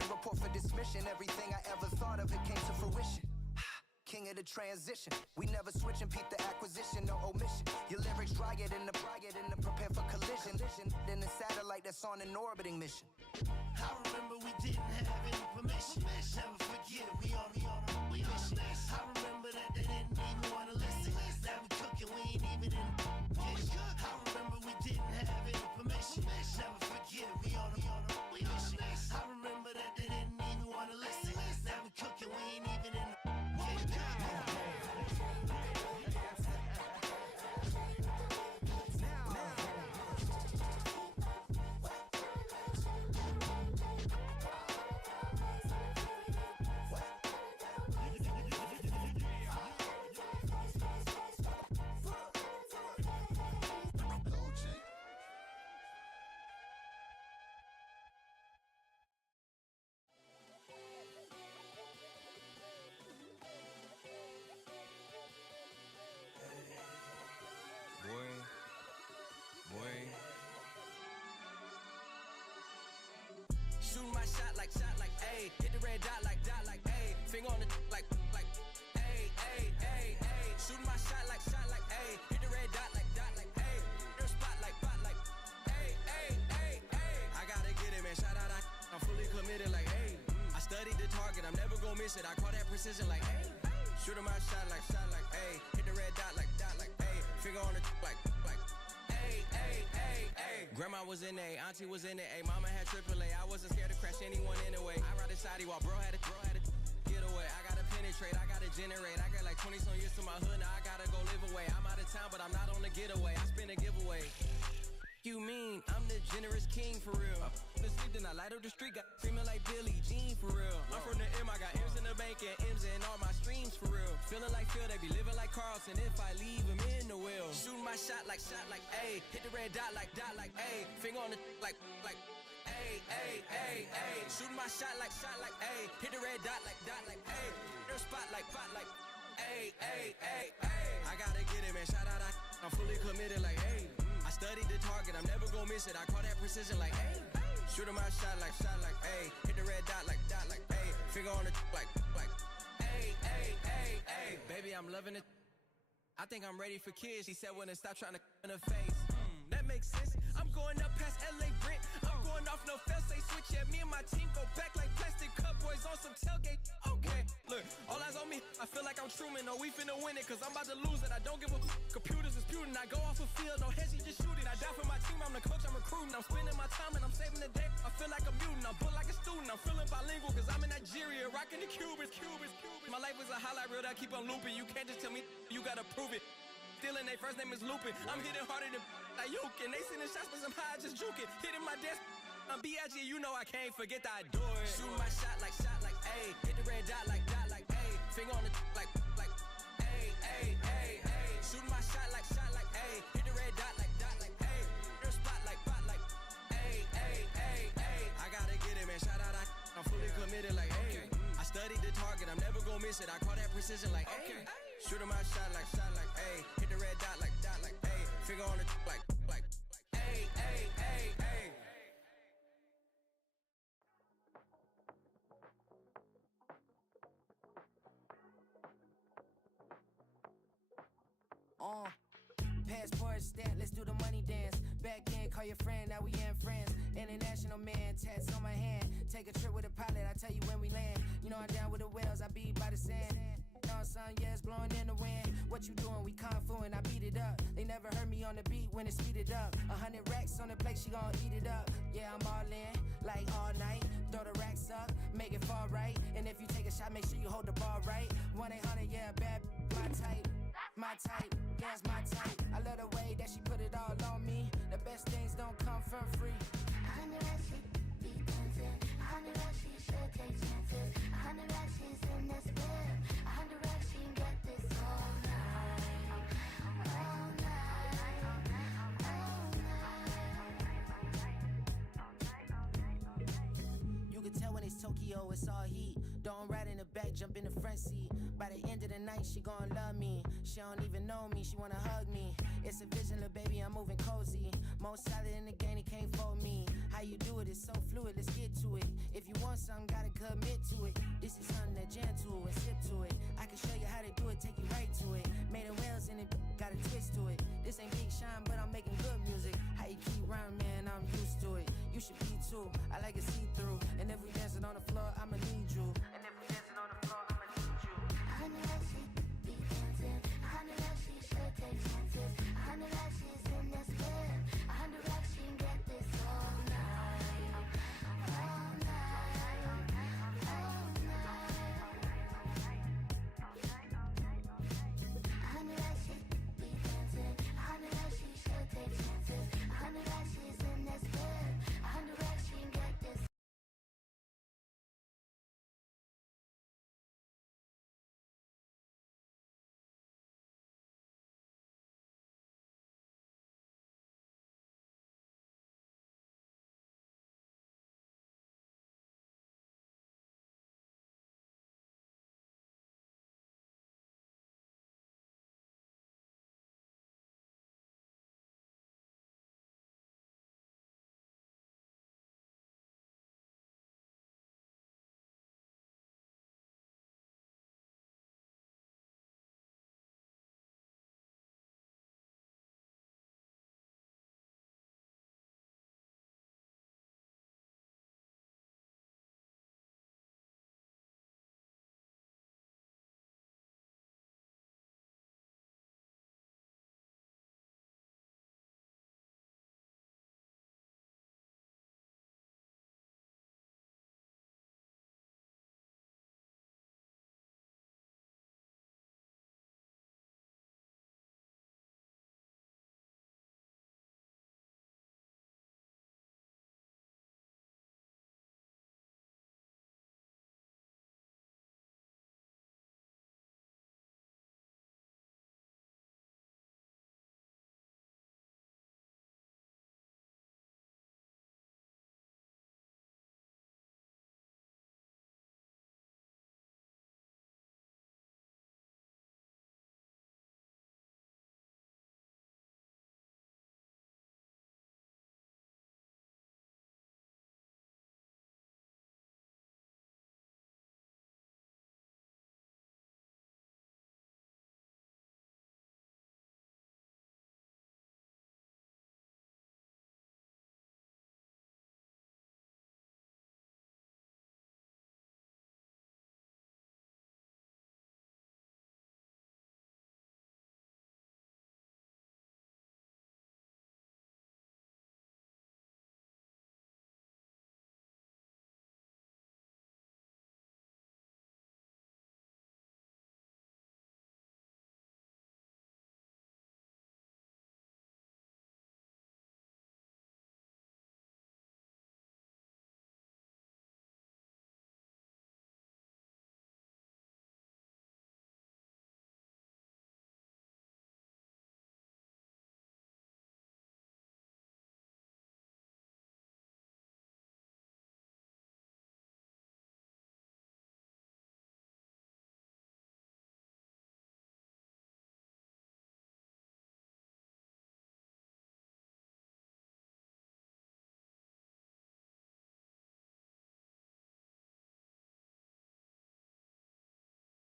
mission. Report for dismission. Everything I ever thought of, it came to fruition. King of the transition. We never switch and peep the acquisition, no omission. Your lyrics dry it in the prepare for collision. Then the satellite that's on an orbiting mission. I remember we didn't have any permission. Never forget we on a mission. I remember that they didn't even want to listen. Now we cooking, we ain't even in the I remember we didn't have any permission. Never forget we on a mission. I remember that they didn't even want to listen. Now we cooking, we ain't even in the Shooting my shot like, ayy. Hit the red dot like, ayy. Finger on the like, ayy, ayy, ayy, ayy. Shooting my shot like, ayy. Hit the red dot like, ayy. Their spot like, ayy, ayy, ayy, ayy. I gotta get it, man. Shout out, I'm fully committed like, ayy. I studied the target, I'm never gonna miss it. I call that precision like, ayy. Shooting my shot like, ayy. Hit the red dot like, ayy. Finger on the like, ayy, ayy, ayy, ayy. Grandma was in A, auntie was in A, mama had AAA. I wasn't scared to crash anyone anyway. I ride a side while bro had to get away. I gotta penetrate, I gotta generate. I got like 20 some years to my hood, now I gotta go live away. I'm out of town, but I'm not on the getaway. I spin a giveaway. You mean I'm the generous king for real? Been sleep, then I light up the street, got screaming like Billie Jean for real. I'm from the M, I got M's in the bank and M's in all my streams for real. Feeling like Phil, they be living like Carlson if I leave him in the wheel. Shooting my shot like, ayy. Hit the red dot like, ayy. Finger on the like, ayy, ayy, ayy, ayy. Shooting my shot like, ayy. Hit the red dot like, ayy. Their spot like, ayy, ayy, ayy, ayy. I gotta get it, man. Shout out, I'm fully committed like, ayy. I studied the target, I'm never gonna miss it. I call that precision like, ayy. Shooting my shot like, ayy. Hit the red dot like, ayy. Finger on the like, ayy, ayy, ayy, ayy. Baby, I'm loving it. I think I'm ready for kids. She said when to stop trying to in her face. That makes sense. I'm going up past LA Brent. I'm going off no fail, say switch. Yeah, me and my team go back like plastic cup boys on some tailgate. Okay, look, all eyes on me. I feel like I'm Truman. No, we finna win it, cause I'm about to lose it. I don't give a computers disputing. I go off a field, no heads, you just shoot it. I die for my team, I'm the coach, I'm recruiting. I'm spending my time and I'm saving the day. I feel like a mutant, I'm built like a student. I'm feeling bilingual, cause I'm in Nigeria, rocking the Cubans. My life is a highlight reel that I keep on looping. You can't just tell me, you gotta prove it. Stealing, they first name is Lupin. I'm hitting harder than like Yukin. They sending shots, but I'm high, just juking. Hitting my desk, I'm B.I.G. You know I can't forget that I do it. Shooting my shot like, ayy. Hit the red dot like, ayy. Finger on the like, ayy, ayy, ayy, ayy. Shooting my shot like, ayy. Hit the red dot like, ayy. Their spot like, ayy, ayy, ayy, ayy. I gotta get it, man. Shout out, I'm fully committed like, ayy. I studied the target, I'm never gonna miss it. I call that precision like, ayy. Shooting my shot like, ayy. Hit the red dot like, ayy. Finger on the like, ayy, ayy, ayy, ayy. Passport stamp, let's do the money dance. Back in, call your friend, now we in France. International man, tats on my hand. Take a trip with a pilot, I tell you when we land. You know I'm down with the whales, I be by the sand. On sun, yeah, it's blowing in the wind. What you doing? We kung fu and I beat it up. They never heard me on the beat when it's speeded up. 100 racks on the plate, she gon' eat it up. Yeah, I'm all in, like all night. Throw the racks up, make it fall right. And if you take a shot, make sure you hold the ball right. 1-800, yeah, bad, my type. My type, yeah, it's my type. I love the way that she put it all on me. The best things don't come for free. 100 racks, she be dancing. 100 racks, she should take chances. 100 racks, she's in this whip. 100 racks, she can get this all night. All night. All night. You can tell when it's Tokyo, it's all heat. Don't ride in the back. back, jump in the front seat. By the end of the night, she gon' love me. She don't even know me, she wanna hug me. It's a vision, little baby, I'm moving cozy. Most solid in the game, it can't fold me. How you do it, it's so fluid, let's get to it. If you want something, gotta commit to it. This is something that jam to and sip to it. I can show you how to do it, take you right to it. Made in Wales and it got a twist to it. This ain't Big Sean, but I'm making good music. How you keep rhyming, man, I'm used to it. You should be too, I like it see-through. And if we dancing on the floor, I'ma need you. And if we dancing on the floor, I'ma need you. 100 like she be dancing. 100 like she should take chances. 100 like she's in this bed. 100 like she can get this all night. All night. All night. 100 like she be dancing. 100 like she should take chances. 100 like she's in this bed. 100 like she can get this.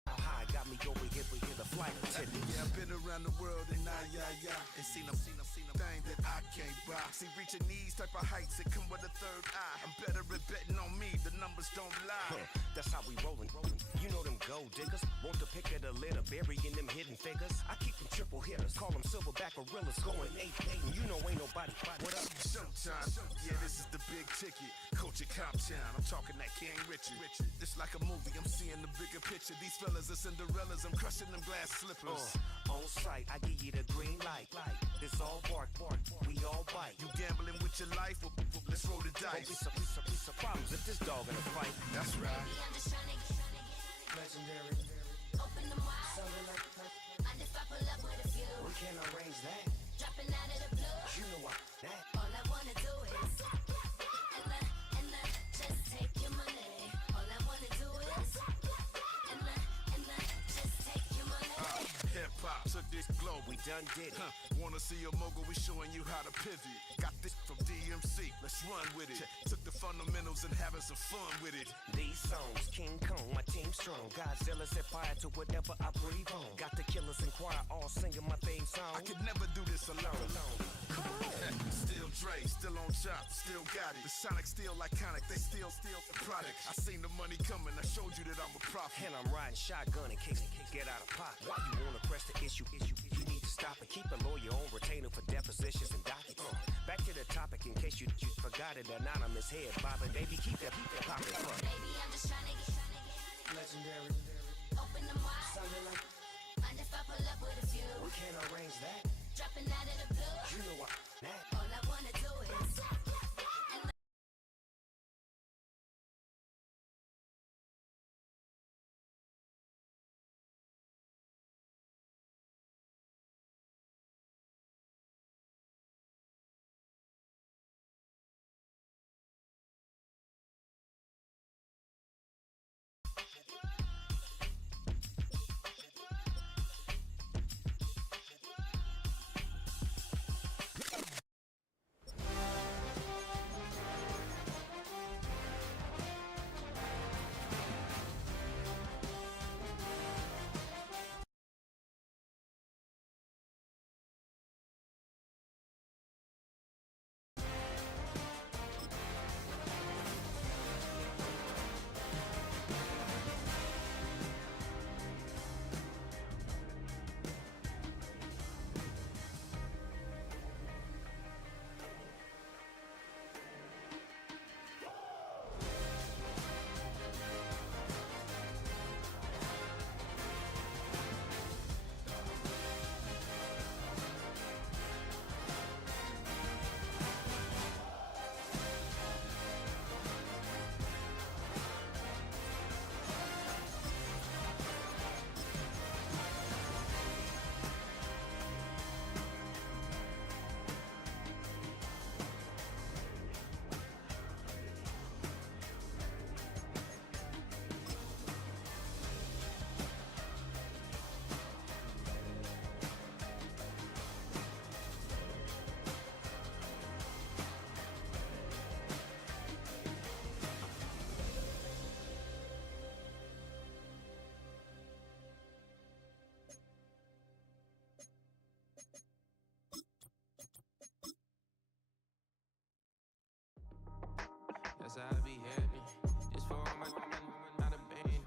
High got me over here, but hear the flight attendant. Yeah, I've been around the world and and seen them thing that I can't buy. See, reaching these type of heights, it come with a third eye. I'm better at betting on me, the numbers don't lie. That's how we rollin'. You know them gold diggers, want to pick of the litter, burying them hidden figures. I keep them triple hitters, call them silverback gorillas, going 8-8, and you know ain't nobody. What up? Showtime, yeah, this is the big ticket. Culture Cop Town, I'm talking that King Richard. It's like a movie, I'm seeing the bigger picture. These fellas are Cinderellas, I'm crushing them glass slippers. On sight, I give you the green light. This all bark, we all bite. You gambling with your life? Well, let's roll the dice. Piece of problems if this dog in a fight. That's right. I'm just trying to Legendary. open them wide. Something like And if I pull up with a few, we can't arrange that. dropping out of the blue. You know what? That. All I wanna do is and just take your money. All I wanna do is and done did it. Wanna see a mogul? We showing you how to pivot. Got this from DMC. Let's run with it. Took the fundamentals and having some fun with it. These songs, King Kong, my team strong. Godzilla set fire to whatever I breathe on. Got the killers in choir all singing my theme song. I could never do this alone. Still Dre, still on top, still got it. The Sonic still iconic, they still the product. I seen the money coming, I showed you that I'm a prophet. And I'm riding shotgun in case get out of pocket. Why you wanna press the issue? You need to stop it. Keep a lawyer on retainer for depositions and dockets. Back to the topic in case you forgot it. Anonymous head bobbing, baby, keep that popping. Baby, I'm just trying to get Legendary. open the wide. Something like And if I pull up with a few, we can't arrange that. dropping out of the blue. You know what? That. All I wanna do is and That's how I be happy. This for all my not abandoned.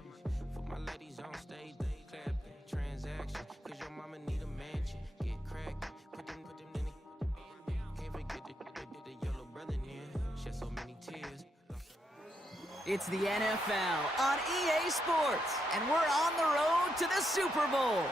For my ladies on stage, they clapping. Transaction, cause your mama need a mansion. Get cracked, put them in the. Can't forget the yellow brother in. Shed so many tears. It's the NFL on EA Sports, and we're on the road to the Super Bowl.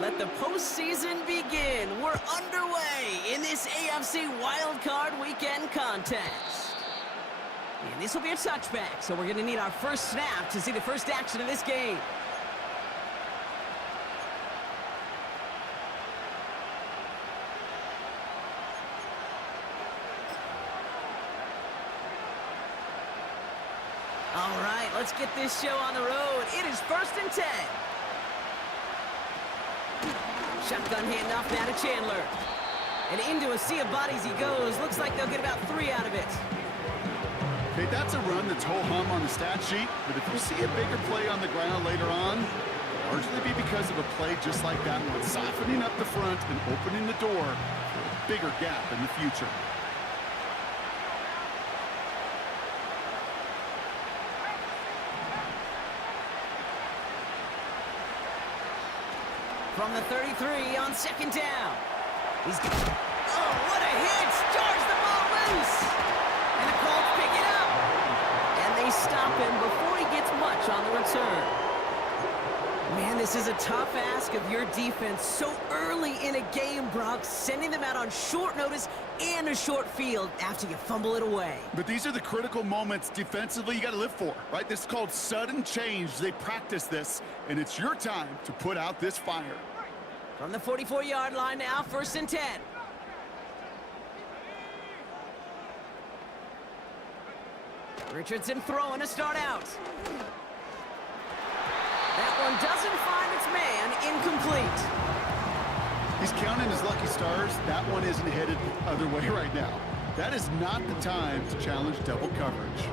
Let the postseason begin. We're underway in this AFC Wildcard Weekend contest. And this will be a touchback, so we're going to need our first snap to see the first action of this game. All right, let's get this show on the road. It is 1st and 10. Shotgun handoff now to Chandler. And into a sea of bodies he goes. Looks like they'll get about 3 out of it. Okay, that's a run that's ho-hum on the stat sheet, but if you see a bigger play on the ground later on, it'll largely be because of a play just like that one, softening up the front and opening the door for a bigger gap in the future. From the 33 on 2nd down. He's got... Oh, what a hit! Charge the ball loose! And the Colts pick it up. And they stop him before he gets much on the return. Man, this is a tough ask of your defense so early in a game, Brock, sending them out on short notice and a short field after you fumble it away. But these are the critical moments defensively you got to live for, right? This is called sudden change. They practice this, and it's your time to put out this fire. From the 44-yard line now, 1st and 10. Richardson throwing to start out. That one doesn't find its man, incomplete. He's counting his lucky stars. That one isn't headed the other way right now. That is not the time to challenge double coverage.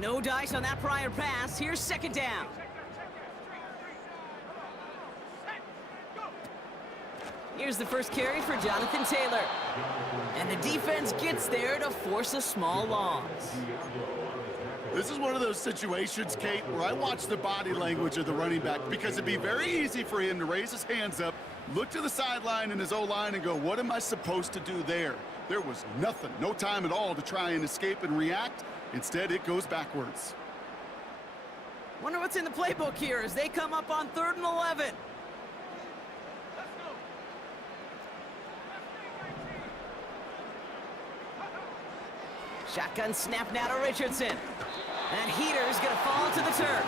No dice on that prior pass. Here's second down. Here's the first carry for Jonathan Taylor. And the defense gets there to force a small loss. This is one of those situations, Kate, where I watch the body language of the running back because it'd be very easy for him to raise his hands up, look to the sideline and his O-line and go, what am I supposed to do there? There was nothing, no time at all to try and escape and react. Instead, it goes backwards. Wonder what's in the playbook here as they come up on 3rd and 11. Shotgun snap now to Richardson. And Heater's gonna fall to the turf.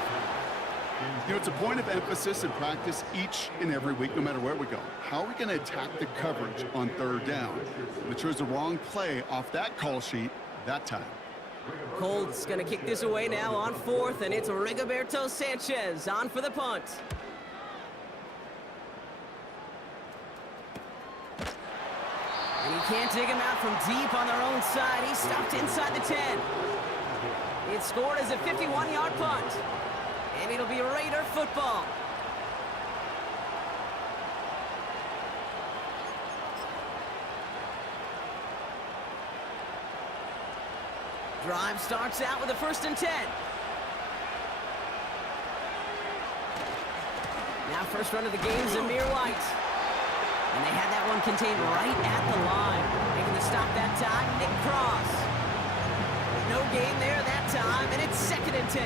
You know, it's a point of emphasis in practice each and every week, no matter where we go. How are we gonna attack the coverage on 3rd down? We chose the wrong play off that call sheet that time. Colts gonna kick this away now on 4th, and it's Rigoberto Sanchez on for the punt. And you can't dig him out from deep on their own side. He's stopped inside the 10. It's scored as a 51-yard punt. And it'll be Raider football. Drive starts out with a 1st and 10. Now first run of the game, Zamir White. And they had that one contained right at the line. Making the stop that time, Nick Cross. No gain there that time, and it's 2nd and 10.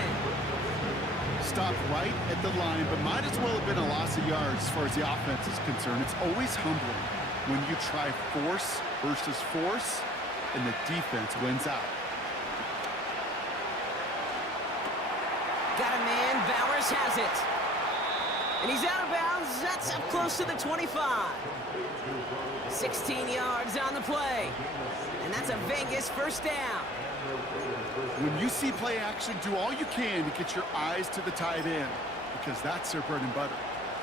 Stopped right at the line, but might as well have been a loss of yards as far as the offense is concerned. It's always humbling when you try force versus force, and the defense wins out. Got a man, Bowers has it. And he's out of bounds, that's up close to the 25. 16 yards on the play. And that's a Vegas 1st down. When you see play action, do all you can to get your eyes to the tight end, because that's their bread and butter.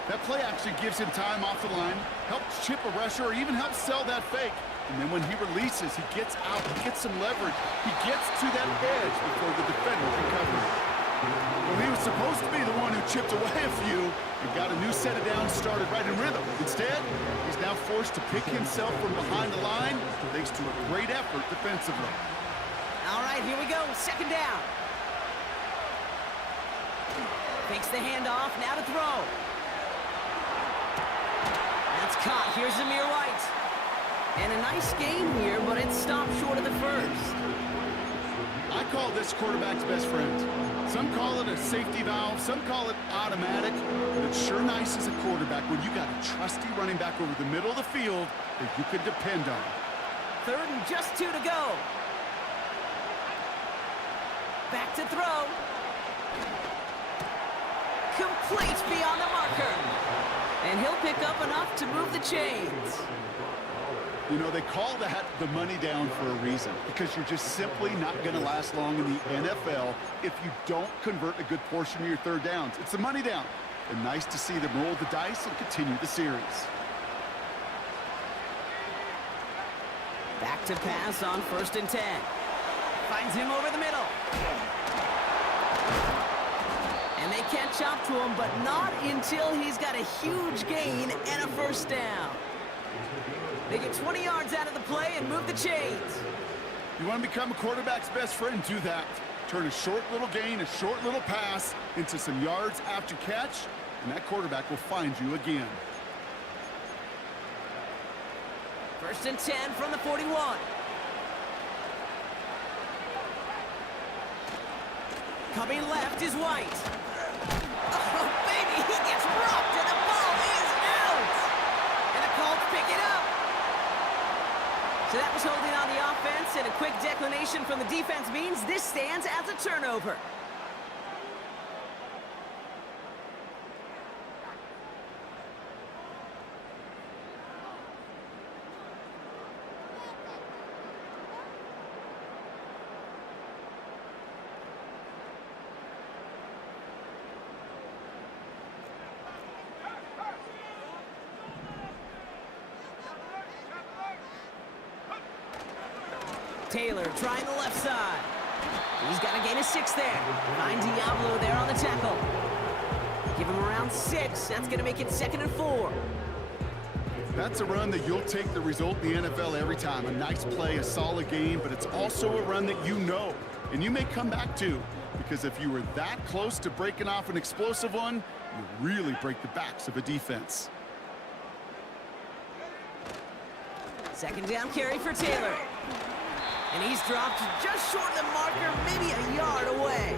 That play action gives him time off the line, helps chip a rusher, or even helps sell that fake. And then when he releases, he gets out, he gets some leverage. He gets to that edge before the defender can cover him. Well, he was supposed to be the one who chipped away a few and got a new set of downs started right in rhythm. Instead, he's now forced to pick himself from behind the line thanks to a great effort defensively. All right, here we go, 2nd down. Fakes the handoff, now to throw. That's caught, here's Zamir White. And a nice gain here, but it's stopped short of the 1st. I call this quarterback's best friend. Some call it a safety valve, some call it automatic, but it's sure nice as a quarterback when you got a trusty running back over the middle of the field that you can depend on. 3rd and just 2 to go. Back to throw. Complete beyond the marker. And he'll pick up enough to move the chains. You know, they call that the money down for a reason, because you're just simply not going to last long in the NFL if you don't convert a good portion of your 3rd downs. It's the money down. And nice to see them roll the dice and continue the series. Back to pass on 1st and 10. Finds him over the middle. And they can't chop to him, but not until he's got a huge gain and a 1st down. They get 20 yards out of the play and move the chains. You want to become a quarterback's best friend, do that. Turn a short little gain, a short little pass into some yards after catch, and that quarterback will find you again. 1st and 10 from the 41. Coming left is White. Oh, baby, he gets rocked and the ball is out. And the Colts pick it up. So that was holding on the offense, and a quick declination from the defense means this stands as a turnover. Taylor trying the left side. He's got a gain of 6 there. Find Diablo there on the tackle. Give him around 6. That's going to make it 2nd and 4. That's a run that you'll take the result in the NFL every time. A nice play, a solid game, but it's also a run that you know and you may come back to, because if you were that close to breaking off an explosive one, you really break the backs of a defense. 2nd down carry for Taylor. And he's dropped just short of the marker, maybe a yard away.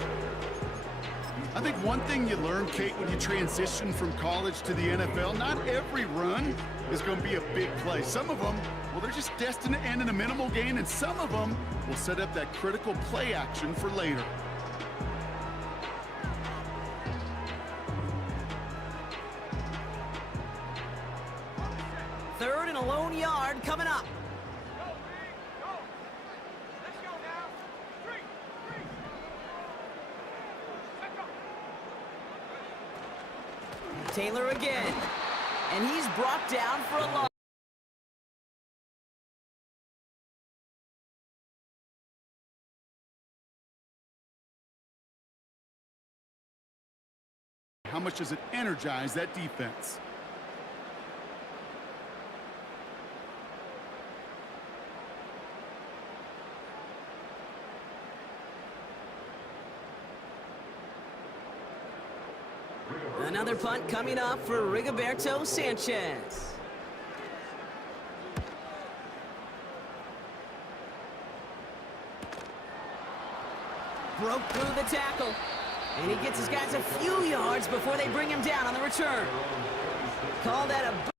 I think one thing you learn, Kate, when you transition from college to the NFL, not every run is going to be a big play. Some of them, well, they're just destined to end in a minimal gain, and some of them will set up that critical play action for later. Third and a lone yard coming up. Taylor again, and he's brought down for a loss. How much does it energize that defense? Another punt coming up for Rigoberto Sanchez. Broke through the tackle. And he gets his guys a few yards before they bring him down on the return. Call that a...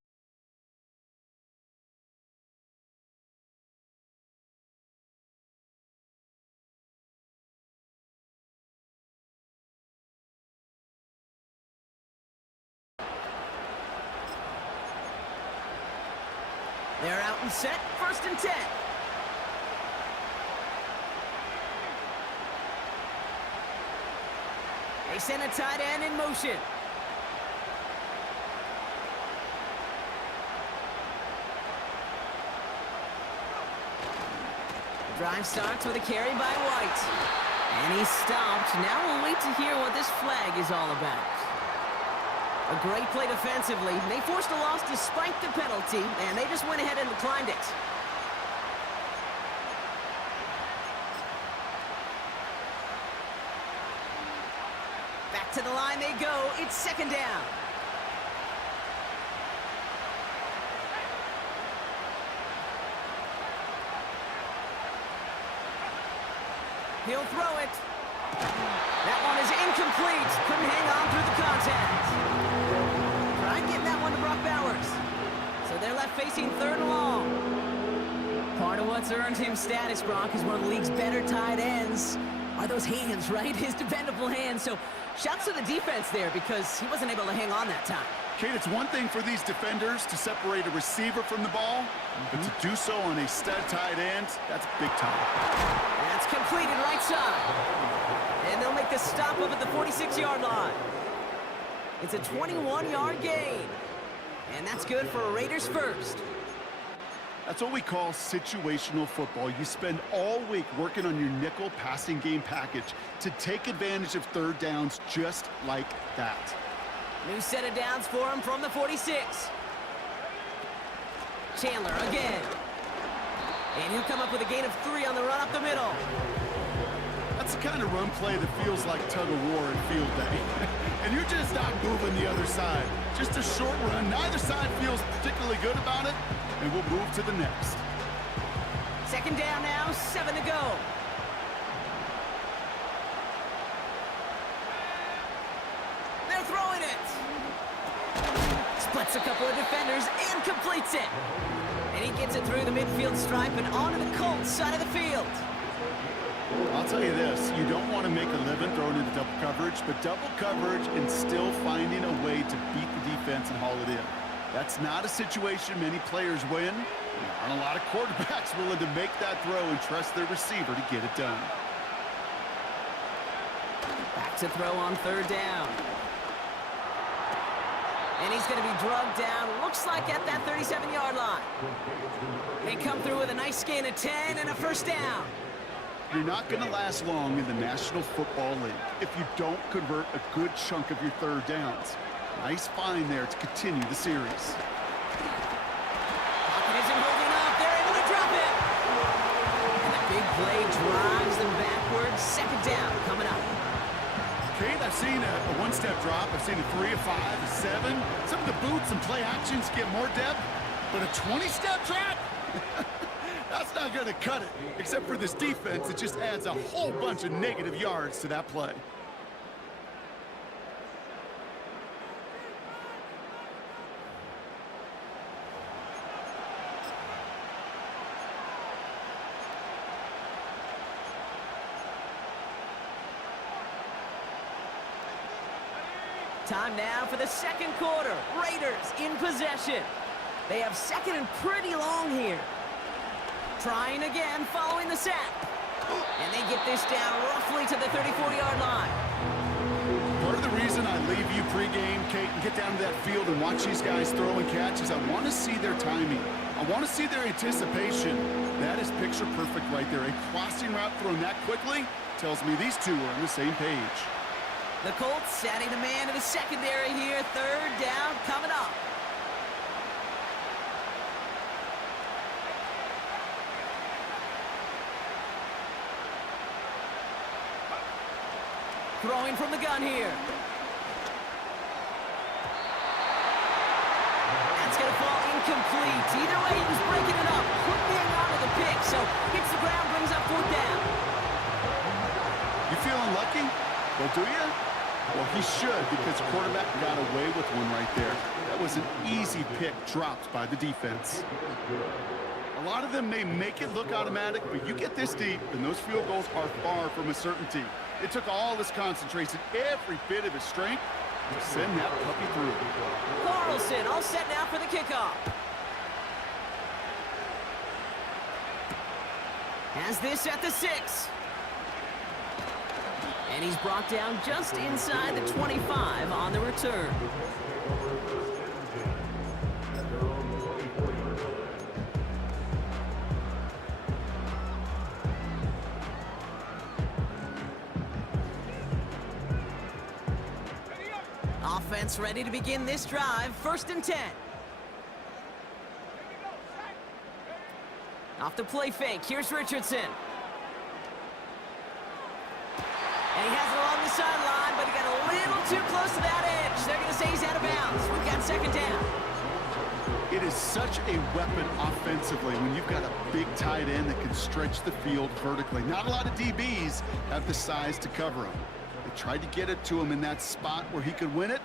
They're out and set, 1st and 10. They send a tight end in motion. The drive starts with a carry by White. And he's stopped. Now we'll wait to hear what this flag is all about. A great play defensively. They forced a loss despite the penalty, and they just went ahead and declined it. Back to the line they go. It's 2nd down. He'll throw it. That one is incomplete. Couldn't hang on through the contact. Trying getting that one to Brock Bowers. So they're left facing 3rd and long. Part of what's earned him status, Brock, is one of the league's better tight ends. Are those hands, right? His dependable hands. So shouts to the defense there because he wasn't able to hang on that time. Kate, it's one thing for these defenders to separate a receiver from the ball, but to do so on a stud tight end, that's big time. That's completed right side. And they'll make the stop up at the 46-yard line. It's a 21-yard gain. And that's good for a Raiders first. That's what we call situational football. You spend all week working on your nickel passing game package to take advantage of 3rd downs just like that. New set of downs for him from the 46. Chandler again. And he'll come up with a gain of 3 on the run up the middle. That's the kind of run play that feels like tug-of-war at field day. And you're just not moving the other side. Just a short run. Neither side feels particularly good about it, and we'll move to the next. 2nd down now, 7 to go. They're throwing it. Splits a couple of defenders and completes it. And he gets it through the midfield stripe and onto the Colts side of the field. I'll tell you this, you don't want to make a living throwing into double coverage, but double coverage and still finding a way to beat the defense and haul it in. That's not a situation many players win. There aren't a lot of quarterbacks willing to make that throw and trust their receiver to get it done. Back to throw on 3rd down. And he's going to be drugged down, looks like at that 37-yard line. They come through with a nice gain of 10 and a first down. You're not going to last long in the National Football League if you don't convert a good chunk of your third downs. Nice find there to continue the series. Pocket isn't holding up. They're able to drop it. And the big play drives them backwards. Second down coming up. Kate, I've seen a one-step drop. I've seen a 3, a 5, a 7. Some of the boots and play actions get more depth, but a 20-step drop? That's not going to cut it. Except for this defense, it just adds a whole bunch of negative yards to that play. Time now for the second quarter. Raiders in possession. They have second and pretty long here. Trying again following the sack. And they get this down roughly to the 34-yard line. Part of the reason I leave you pregame, Kate, and get down to that field and watch these guys throw and catch is I want to see their timing. I want to see their anticipation. That is picture perfect right there. A crossing route thrown that quickly tells me these two are on the same page. The Colts adding a man to the secondary here. Third down coming up. Throwing from the gun here. That's going to fall incomplete. Either way, he was breaking it up. Couldn't hang on to the pick, so hits the ground, brings up fourth down. You feeling lucky? Well, do you? Well, he should, because the quarterback got away with one right there. That was an easy pick dropped by the defense. A lot of them may make it look automatic, but you get this deep, and those field goals are far from a certainty. It took all his concentration, every bit of his strength, to send that puppy through. Carlson all set now for the kickoff. Has this at the 6. And he's brought down just inside the 25 on the return. Offense ready to begin this drive. First and 10. Off the play fake. Here's Richardson. And he has it along the sideline, but he got a little too close to that edge. They're going to say he's out of bounds. We've got second down. It is such a weapon offensively when you've got a big tight end that can stretch the field vertically. Not a lot of DBs have the size to cover him. They tried to get it to him in that spot where he could win it,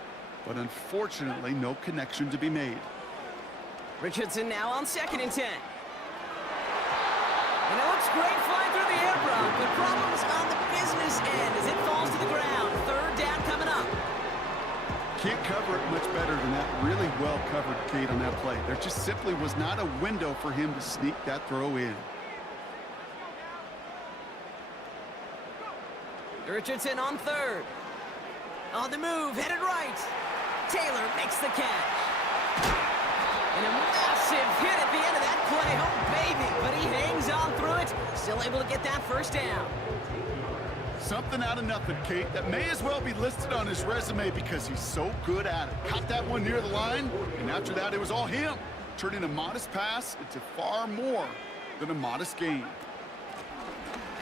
but unfortunately, no connection to be made. Richardson now on second and 10. And it looks great flying through the air, Brock, but problems on the business end as it falls to the ground. Third down coming up. Can't cover it much better than that. Really well covered, Kate, on that play. There just simply was not a window for him to sneak that throw in. Richardson on third. On the move, headed right. Taylor makes the catch. And a massive hit at the end of that play. Oh, baby. But he hangs on through it. Still able to get that first down. Something out of nothing, Kate, that may as well be listed on his resume because he's so good at it. Caught that one near the line, and after that, it was all him, turning a modest pass into far more than a modest gain.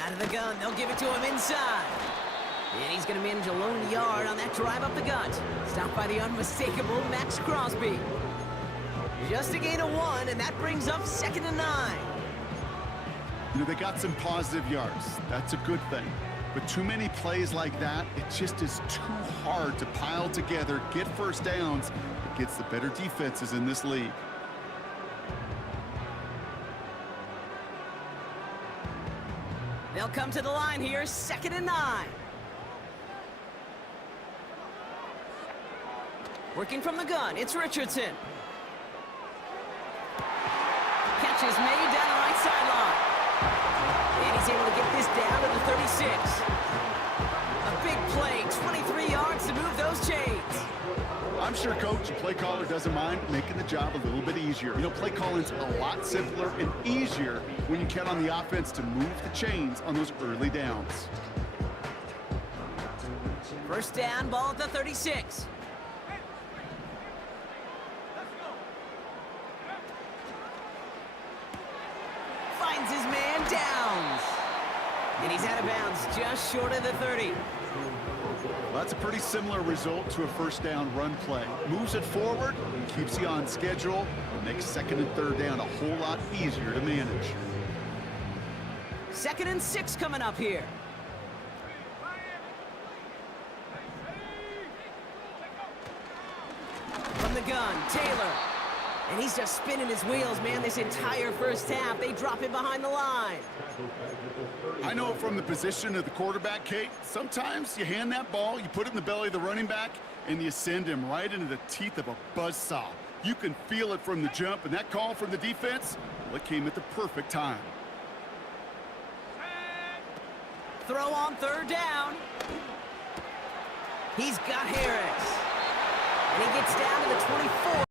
Out of the gun, they'll give it to him inside. And he's going to manage a lone yard on that drive up the gut. Stopped by the unmistakable Max Crosby. Just a gain of 1, and that brings up second and 9. You know, they got some positive yards. That's a good thing. But too many plays like that, it just is too hard to pile together, get first downs against the better defenses in this league. They'll come to the line here, second and 9. Working from the gun, it's Richardson. Catch is made down the right sideline. And he's able to get this down to the 36. A big play, 23 yards to move those chains. I'm sure coach and play caller doesn't mind making the job a little bit easier. You know, play calling's a lot simpler and easier when you count on the offense to move the chains on those early downs. First down, ball at the 36. Finds his man, Downs. And he's out of bounds just short of the 30. Well, that's a pretty similar result to a first down run play. Moves it forward, keeps you on schedule, and makes second and third down a whole lot easier to manage. 2nd and 6 coming up here. From the gun, Taylor. And he's just spinning his wheels, man, this entire first half. They drop him behind the line. I know from the position of the quarterback, Kate, sometimes you hand that ball, you put it in the belly of the running back, and you send him right into the teeth of a buzzsaw. You can feel it from the jump, and that call from the defense, well, it came at the perfect time. Throw on third down. He's got Harris. And he gets down to the 24.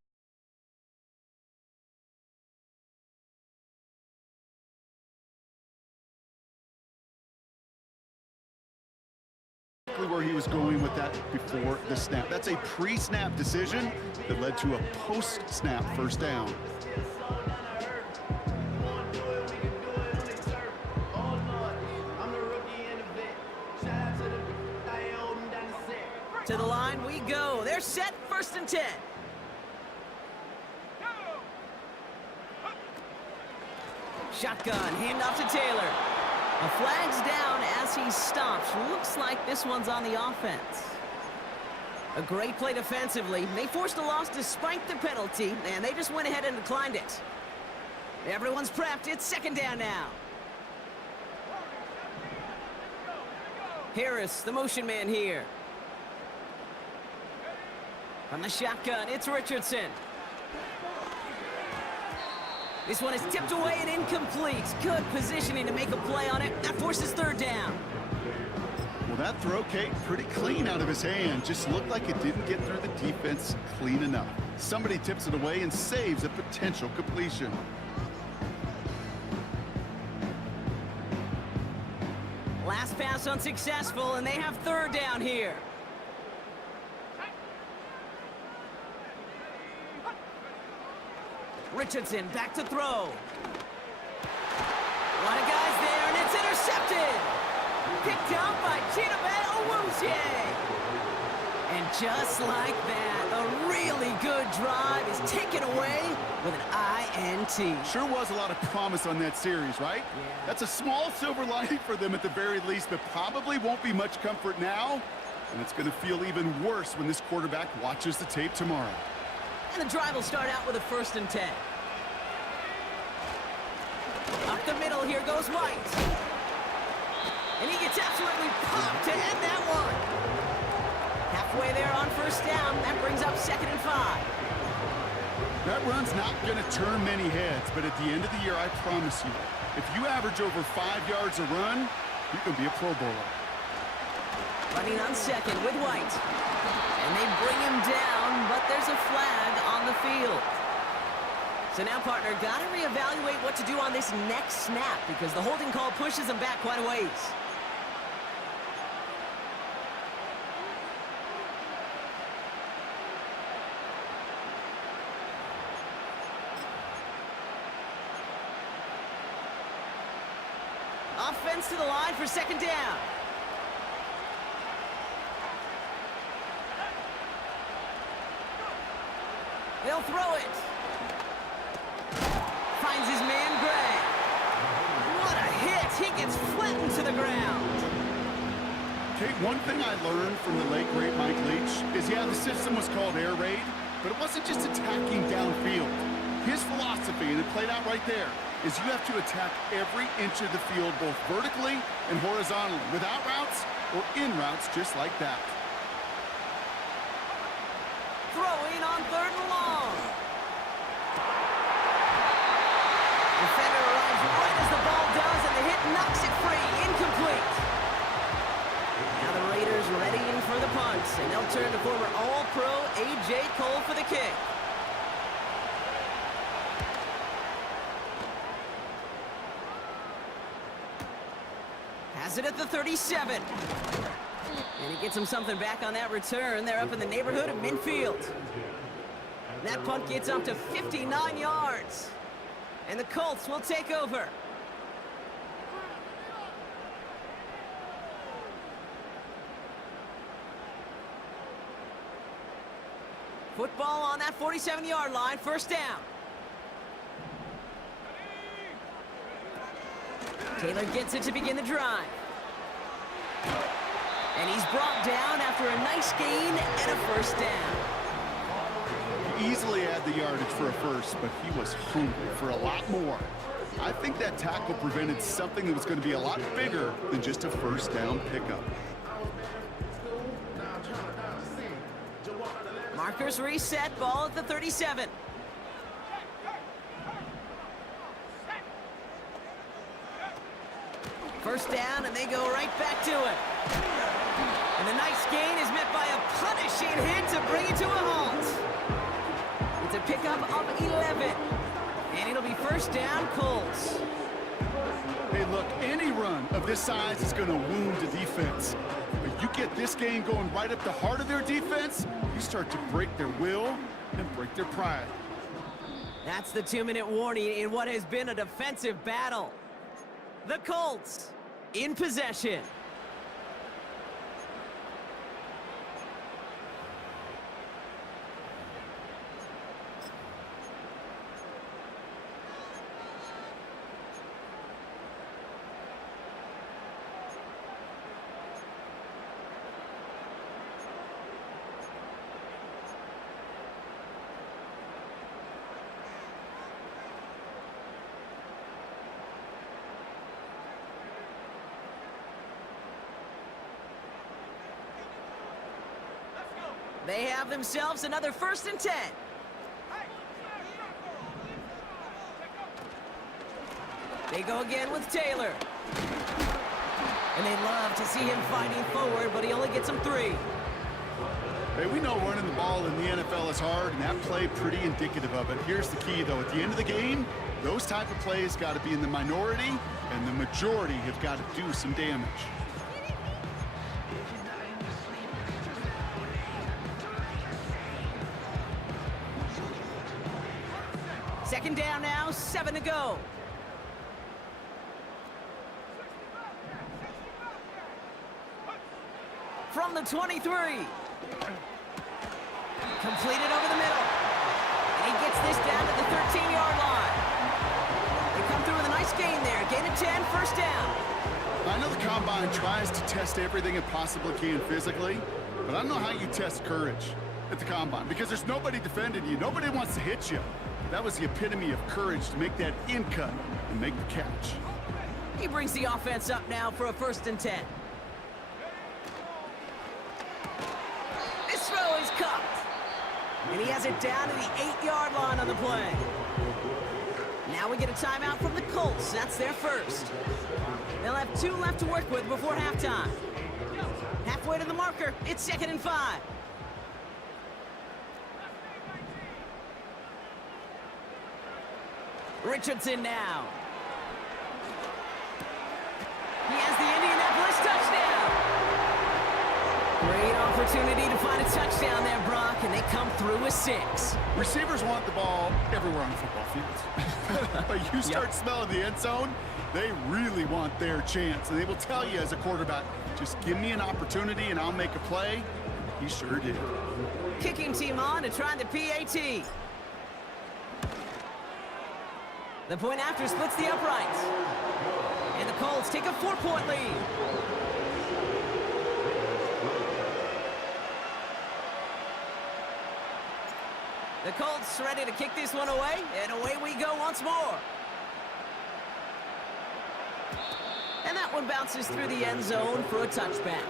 Where he was going with that before the snap. That's a pre-snap decision that led to a post-snap first down. To the line we go. They're set, 1st and 10. Shotgun, handoff to Taylor. A flag's down as he stops. Looks like this one's on the offense. A great play defensively. They forced a loss despite the penalty, and they just went ahead and declined it. Everyone's prepped. It's 2nd down now. Harris, the motion man here. From the shotgun, it's Richardson. This one is tipped away and incomplete. Good positioning to make a play on it. That forces 3rd down. Well, that throw, Kate, pretty clean out of his hand. Just looked like it didn't get through the defense clean enough. Somebody tips it away and saves a potential completion. Last pass unsuccessful, and they have 3rd down here. Richardson back to throw. A lot of guys there, and it's intercepted. Picked up by Chidobe Awuzie. And just like that, a really good drive is taken away with an INT. Sure was a lot of promise on that series, right? Yeah. That's a small silver lining for them at the very least, but probably won't be much comfort now. And it's going to feel even worse when this quarterback watches the tape tomorrow. And the drive will start out with a 1st and 10. Up the middle, here goes White. And he gets absolutely pumped to end that one. Halfway there on 1st down, that brings up 2nd and 5. That run's not going to turn many heads, but at the end of the year, I promise you, if you average over 5 yards a run, you can be a Pro Bowler. Running on 2nd with White. And they bring him down, but there's a flag on the field. So now, partner, got to reevaluate what to do on this next snap because the holding call pushes him back quite a ways. Offense to the line for 2nd down. They'll throw it. Finds his man, Gray. What a hit. He gets flattened to the ground. Kate, one thing I learned from the late, great Mike Leach is, yeah, the system was called air raid, but it wasn't just attacking downfield. His philosophy, and it played out right there, is you have to attack every inch of the field, both vertically and horizontally, without routes or in routes just like that. Throwing on 3rd and long. Defender arrives right as the ball does, and the hit knocks it free. Incomplete. Now the Raiders readying for the punt, and they'll turn to former all All-Pro A.J. Cole for the kick. Has it at the 37. And he gets him something back on that return. They're up in the neighborhood of midfield. That punt gets up to 59 yards. And the Colts will take over. Football on that 47-yard line, first down. Taylor gets it to begin the drive. And he's brought down after a nice gain and a first down. He easily had the yardage for a first, but he was hungry for a lot more. I think that tackle prevented something that was going to be a lot bigger than just a first down pickup. Markers reset, ball at the 37. First down, and they go right back to it. And the nice gain is met by a punishing hit to bring it to a halt. It's a pickup of 11. And it'll be first down, Colts. Hey, look, any run of this size is going to wound the defense. But you get this game going right up the heart of their defense, you start to break their will and break their pride. That's the 2-minute warning in what has been a defensive battle. The Colts in possession. They have themselves another 1st and 10. They go again with Taylor. And they love to see him fighting forward, but he only gets them 3. Hey, we know running the ball in the NFL is hard, and that play pretty indicative of it. Here's the key, though. At the end of the game, those type of plays got to be in the minority, and the majority have got to do some damage. Second down now, 7 to go. From the 23. Completed over the middle. And he gets this down to the 13-yard line. They come through with a nice gain there. Gain of 10, first down. I know the Combine tries to test everything it possibly can physically, but I don't know how you test courage at the Combine, because there's nobody defending you. Nobody wants to hit you. That was the epitome of courage, to make that in cut and make the catch. He brings the offense up now for a 1st and 10. This throw is cupped. And he has it down to the 8-yard line on the play. Now we get a timeout from the Colts. That's their first. They'll have 2 left to work with before halftime. Halfway to the marker, it's 2nd and 5. Richardson now. He has the Indianapolis touchdown. Great opportunity to find a touchdown there, Brock, and they come through with 6. Receivers want the ball everywhere on the football field. But you start smelling the end zone, they really want their chance. And they will tell you as a quarterback, just give me an opportunity and I'll make a play. He sure did. Kicking team on to try the PAT. The point after splits the uprights. And the Colts take a 4-point lead. The Colts ready to kick this one away, and away we go once more. And that one bounces through the end zone for a touchback.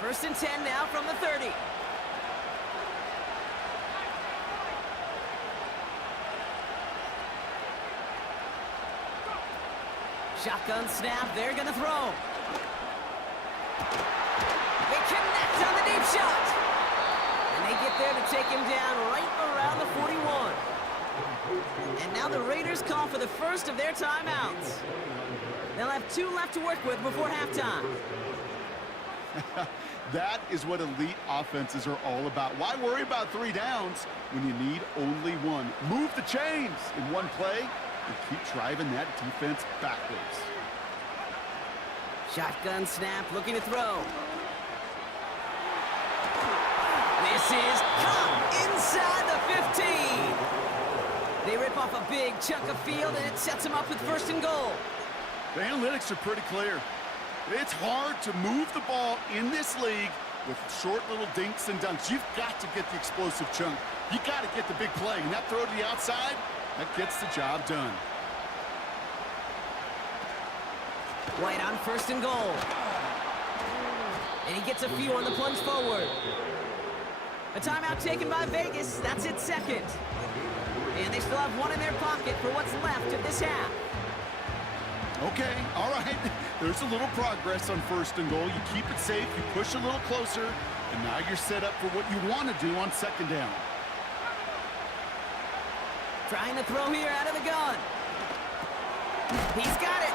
First and 10 now from the 30. Shotgun snap, they're gonna throw. They connect on the deep shot. And they get there to take him down right around the 41. And now the Raiders call for the first of their timeouts. They'll have 2 left to work with before halftime. That is what elite offenses are all about. Why worry about 3 downs when you need only 1? Move the chains in one play and keep driving that defense backwards. Shotgun snap, looking to throw. This is caught inside the 15. They rip off a big chunk of field, and it sets them up with 1st and goal. The analytics are pretty clear. It's hard to move the ball in this league with short little dinks and dunks. You've got to get the explosive chunk. You got to get the big play. And that throw to the outside, that gets the job done. White on 1st and goal. And he gets a few on the plunge forward. A timeout taken by Vegas. That's its 2nd. And they still have 1 in their pocket for what's left of this half. Okay, all right. There's a little progress on 1st and goal. You keep it safe, you push a little closer, and now you're set up for what you want to do on 2nd down. Trying to throw here out of the gun. He's got it.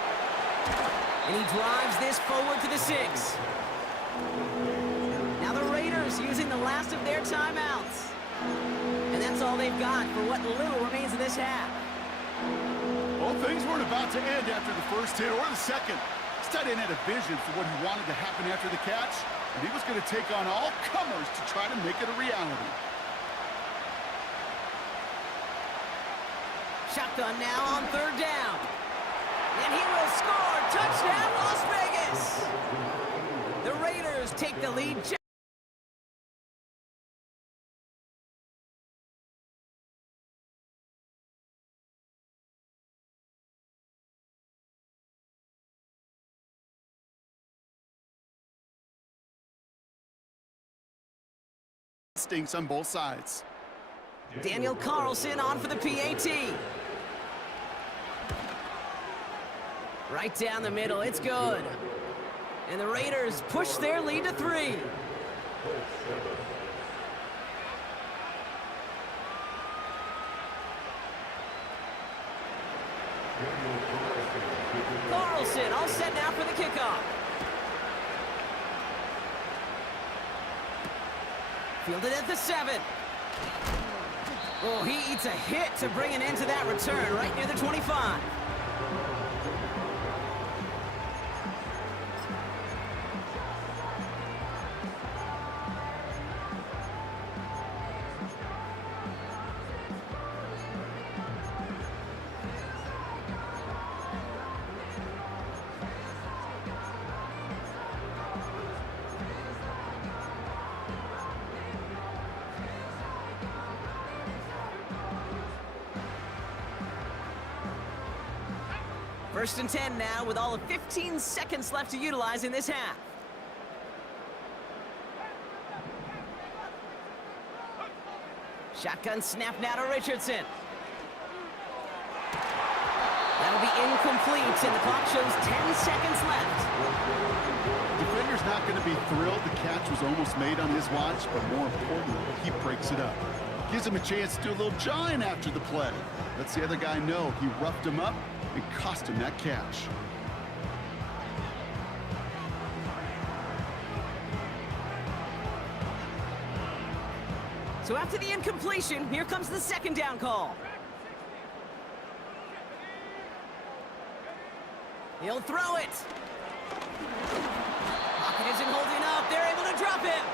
And he drives this forward to the 6. Now the Raiders using the last of their timeouts. And that's all they've got for what little remains of this half. Well, things weren't about to end after the 1st hit or the 2nd. This tight end had a vision for what he wanted to happen after the catch, and he was going to take on all comers to try to make it a reality. Shotgun now on 3rd down. And he will score. Touchdown, Las Vegas. The Raiders take the lead. Stinks on both sides. Daniel Carlson on for the PAT. Right down the middle, it's good. And the Raiders push their lead to 3. Carlson all set now for the kickoff. Fielded at the 7. Oh, he eats a hit to bring it into that return right near the 25. First and 10 now with all of 15 seconds left to utilize in this half. Shotgun snap now to Richardson. That'll be incomplete, and the clock shows 10 seconds left. Defender's not going to be thrilled the catch was almost made on his watch, but more importantly, he breaks it up. Gives him a chance to do a little jawing after the play. Lets the other guy know he roughed him up and cost him that catch. So after the incompletion, here comes the 2nd down call. He'll throw it. Pocket isn't holding up. They're able to drop him.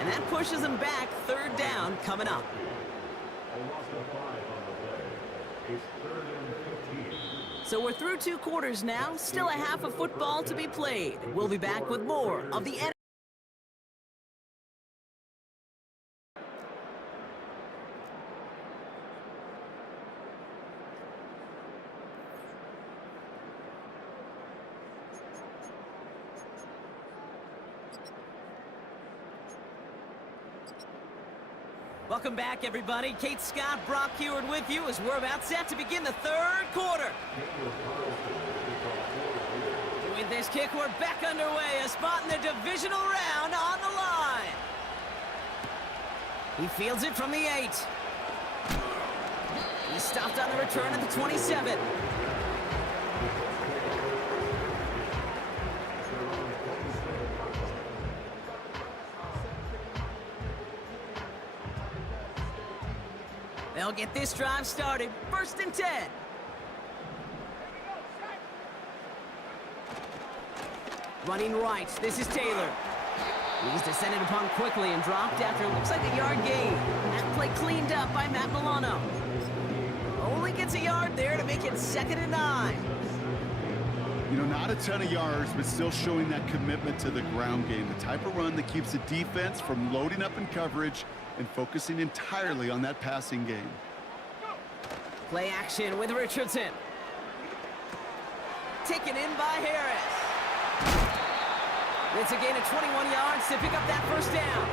And that pushes him back. 3rd down coming up. So we're through 2 quarters now. Still a half of football to be played. We'll be back with more of the Welcome back, everybody. Kate Scott, Brock Heward with you as we're about set to begin the 3rd quarter. this kick, we're back underway. A spot in the divisional round on the line. He fields it from the 8. He stopped on the return at the 27. They'll get this drive started. 1st and 10. Running right, this is Taylor. He's descended upon quickly and dropped after it looks like a yard gain. That play cleaned up by Matt Milano. Only gets a yard there to make it 2nd and 9. You know, not a ton of yards, but still showing that commitment to the ground game. The type of run that keeps the defense from loading up in coverage and focusing entirely on that passing game. Play action with Richardson. Taken in by Harris. It's a gain of 21 yards to pick up that 1st down.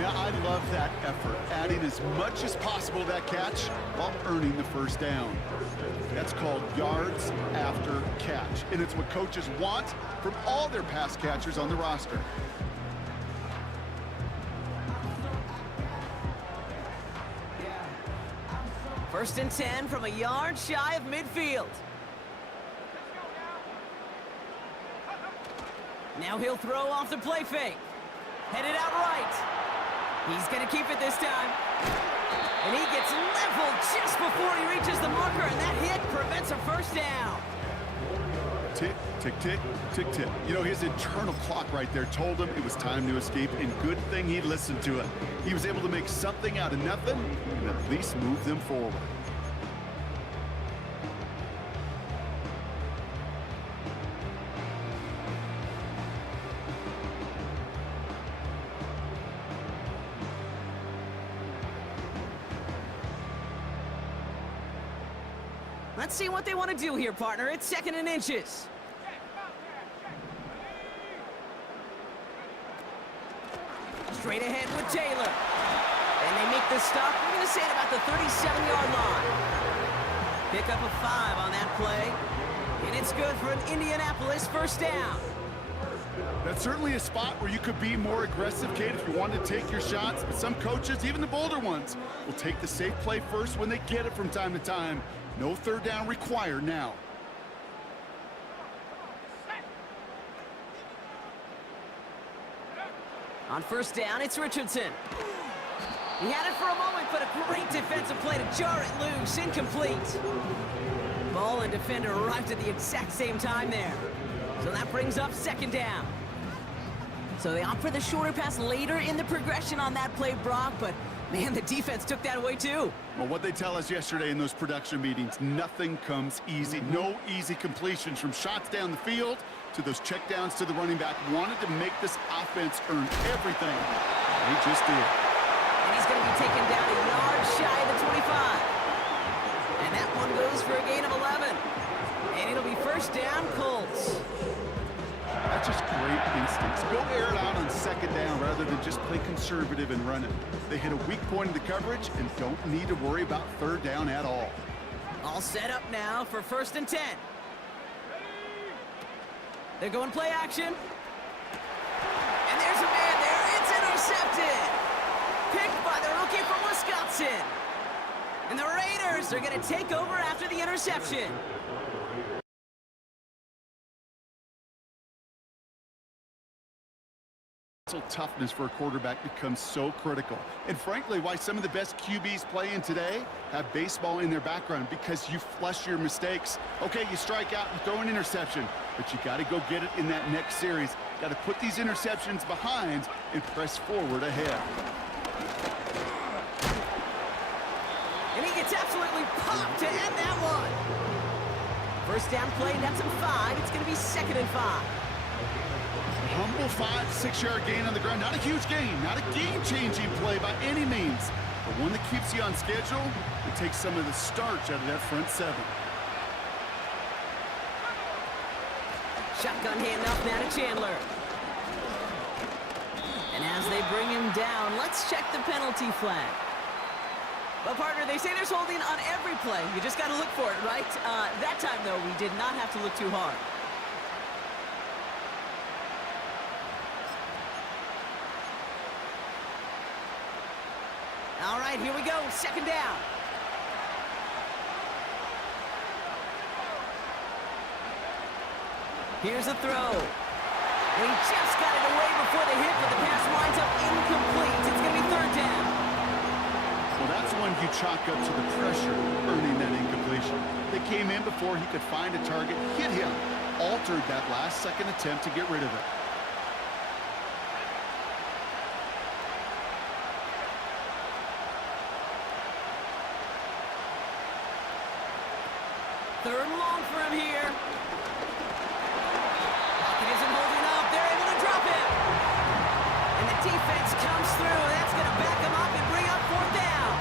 Yeah, I love that effort, adding as much as possible to that catch while earning the 1st down. That's called yards after catch, and it's what coaches want from all their pass catchers on the roster. First and 10 from a yard shy of midfield. Now he'll throw off the play fake. Headed out right. He's going to keep it this time. And he gets leveled just before he reaches the marker, and that hit prevents a 1st down. Tick, tick, tick, tick, tick. You know, his internal clock right there told him it was time to escape, and good thing he listened to it. He was able to make something out of nothing and at least move them forward. Let's see what they want to do here, partner. It's 2nd and inches. Straight ahead with Taylor. And they make the stop. We're going to say at about the 37-yard line. Pick up a 5 on that play. And it's good for an Indianapolis 1st down. That's certainly a spot where you could be more aggressive, Kate, if you wanted to take your shots. But some coaches, even the bolder ones, will take the safe play first when they get it from time to time. No 3rd down required now. On 1st down, it's Richardson. He had it for a moment, but a great defensive play to jar it loose. Incomplete. Ball and defender arrived at the exact same time there. So that brings up 2nd down. So they opt for the shorter pass later in the progression on that play, Brock, but man, the defense took that away too. Well, what they tell us yesterday in those production meetings, nothing comes easy. No easy completions from shots down the field to those checkdowns to the running back. Wanted to make this offense earn everything. They just did. And he's going to be taken down a yard shy of the 25. And that one goes for a gain of 11. And it'll be 1st down, Colts. That's just great instincts. Go air it out on 2nd down rather than just play conservative and run it. They hit a weak point in the coverage and don't need to worry about 3rd down at all. All set up now for 1st and 10. They're going play action. And there's a man there. It's intercepted. Picked by the rookie from Wisconsin. And the Raiders are going to take over after the interception. Toughness for a quarterback becomes so critical. And frankly, why some of the best QBs playing today have baseball in their background, because you flush your mistakes. Okay, you strike out and throw an interception, but you got to go get it in that next series. Got to put these interceptions behind and press forward ahead. And he gets absolutely popped to end that one. 1st down play, that's him 5. It's going to be 2nd and 5. Humble 5-6-yard gain on the ground. Not a huge gain, not a game-changing play by any means, but one that keeps you on schedule and takes some of the starch out of that front 7. Shotgun handoff now to Chandler. And as they bring him down, let's check the penalty flag. Well, partner, they say there's holding on every play. You just got to look for it, right? That time, though, we did not have to look too hard. All right, here we go. Second down. Here's a throw. And he just got it away before the hit, but the pass winds up incomplete. It's going to be third down. Well, that's one you chalk up to the pressure earning that incompletion. They came in before he could find a target, hit him, altered that last-second attempt to get rid of it. Third and long for him here. Pocket isn't holding up. They're able to drop him. And the defense comes through. That's going to back him up and bring up fourth down.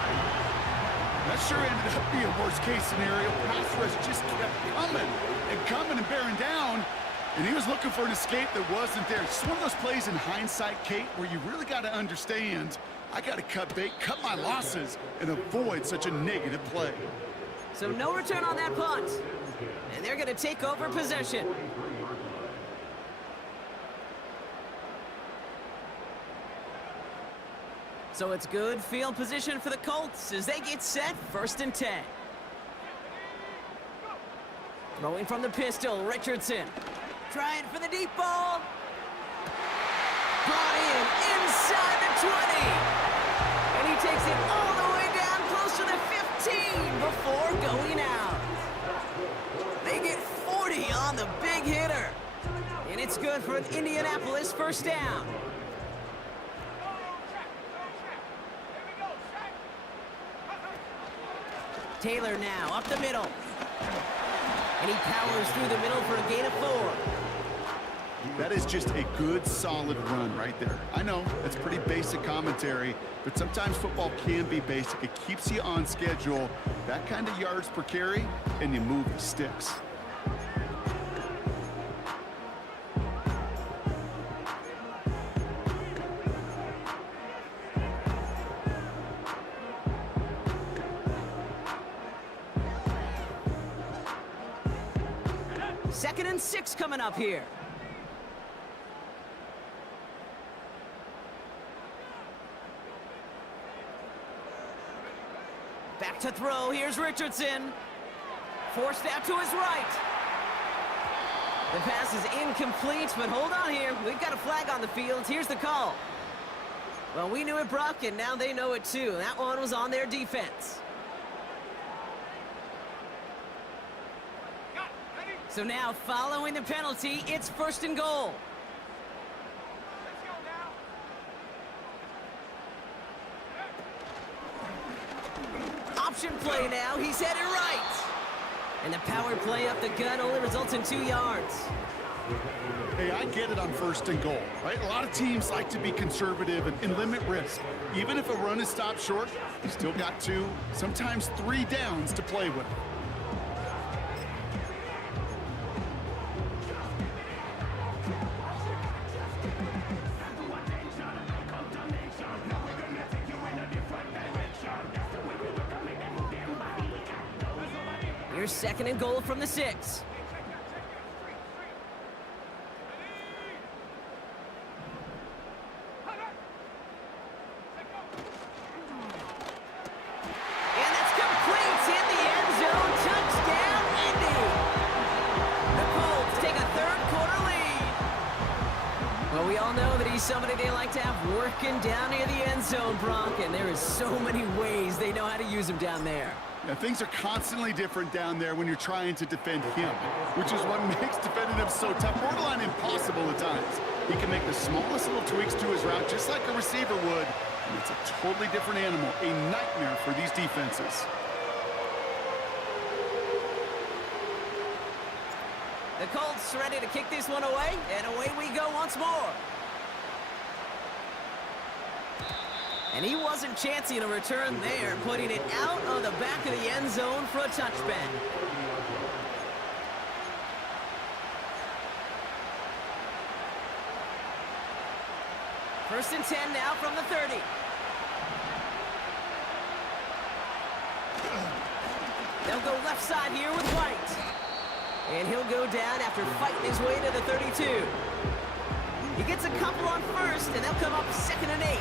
That sure ended up being worst-case scenario. Pass rush just kept coming and bearing down. And he was looking for an escape that wasn't there. It's one of those plays in hindsight, Kate, where you really got to understand, I got to cut bait, cut my losses, and avoid such a negative play. So no return on that punt. And they're going to take over possession. So it's good field position for the Colts as they get set, 1st and 10. Throwing from the pistol, Richardson. Trying for the deep ball. Brought in inside the 20. And he takes it all the way down close to the 15 before going out. They get 40 on the big hitter. And it's good for an Indianapolis first down. Taylor now up the middle. And he powers through the middle for a gain of 4. That is just a good, solid run right there. I know, that's pretty basic commentary, but sometimes football can be basic. It keeps you on schedule, that kind of yards per carry, and you move the sticks. Second and 6 coming up here. Back to throw. Here's Richardson. Forced out to his right. The pass is incomplete, but hold on here. We've got a flag on the field. Here's the call. Well, we knew it, Brock, and now they know it too. That one was on their defense. So now, following the penalty, it's 1st and goal. Option play now. He's headed right. And the power play up the gut only results in 2 yards. Hey, I get it on 1st and goal, right? A lot of teams like to be conservative and limit risk. Even if a run is stopped short, you still got 2, sometimes 3 downs to play with. Here's 2nd and goal from the 6. And that's complete in the end zone. Touchdown, Indy. The Colts take a 3rd quarter lead. Well, we all know that he's somebody they like to have working down near the end zone, Bronk, and there is so many ways they know how to use him down there. Yeah, things are constantly different down there when you're trying to defend him, which is what makes defending him so tough, borderline impossible at times. He can make the smallest little tweaks to his route just like a receiver would, and it's a totally different animal, a nightmare for these defenses. The Colts ready to kick this one away, and away we go once more. And he wasn't chancing a return there, putting it out of the back of the end zone for a touchback. First and 10 now from the 30. They'll go left side here with White. And he'll go down after fighting his way to the 32. He gets a couple on first, and they'll come up 2nd and 8.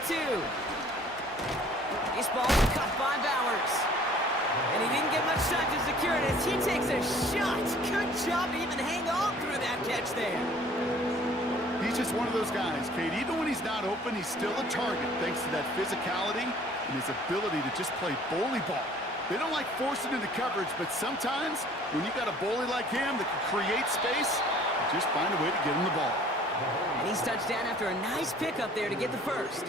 32. This ball cut by Bowers. And he didn't get much time to secure it as he takes a shot. Good job to even hang on through that catch there. He's just one of those guys, Kate. Even when he's not open, he's still a target thanks to that physicality and his ability to just play bully ball. They don't like forcing into coverage, but sometimes when you got a bully like him that can create space, you just find a way to get him the ball. And he's touched down after a nice pickup there to get the first.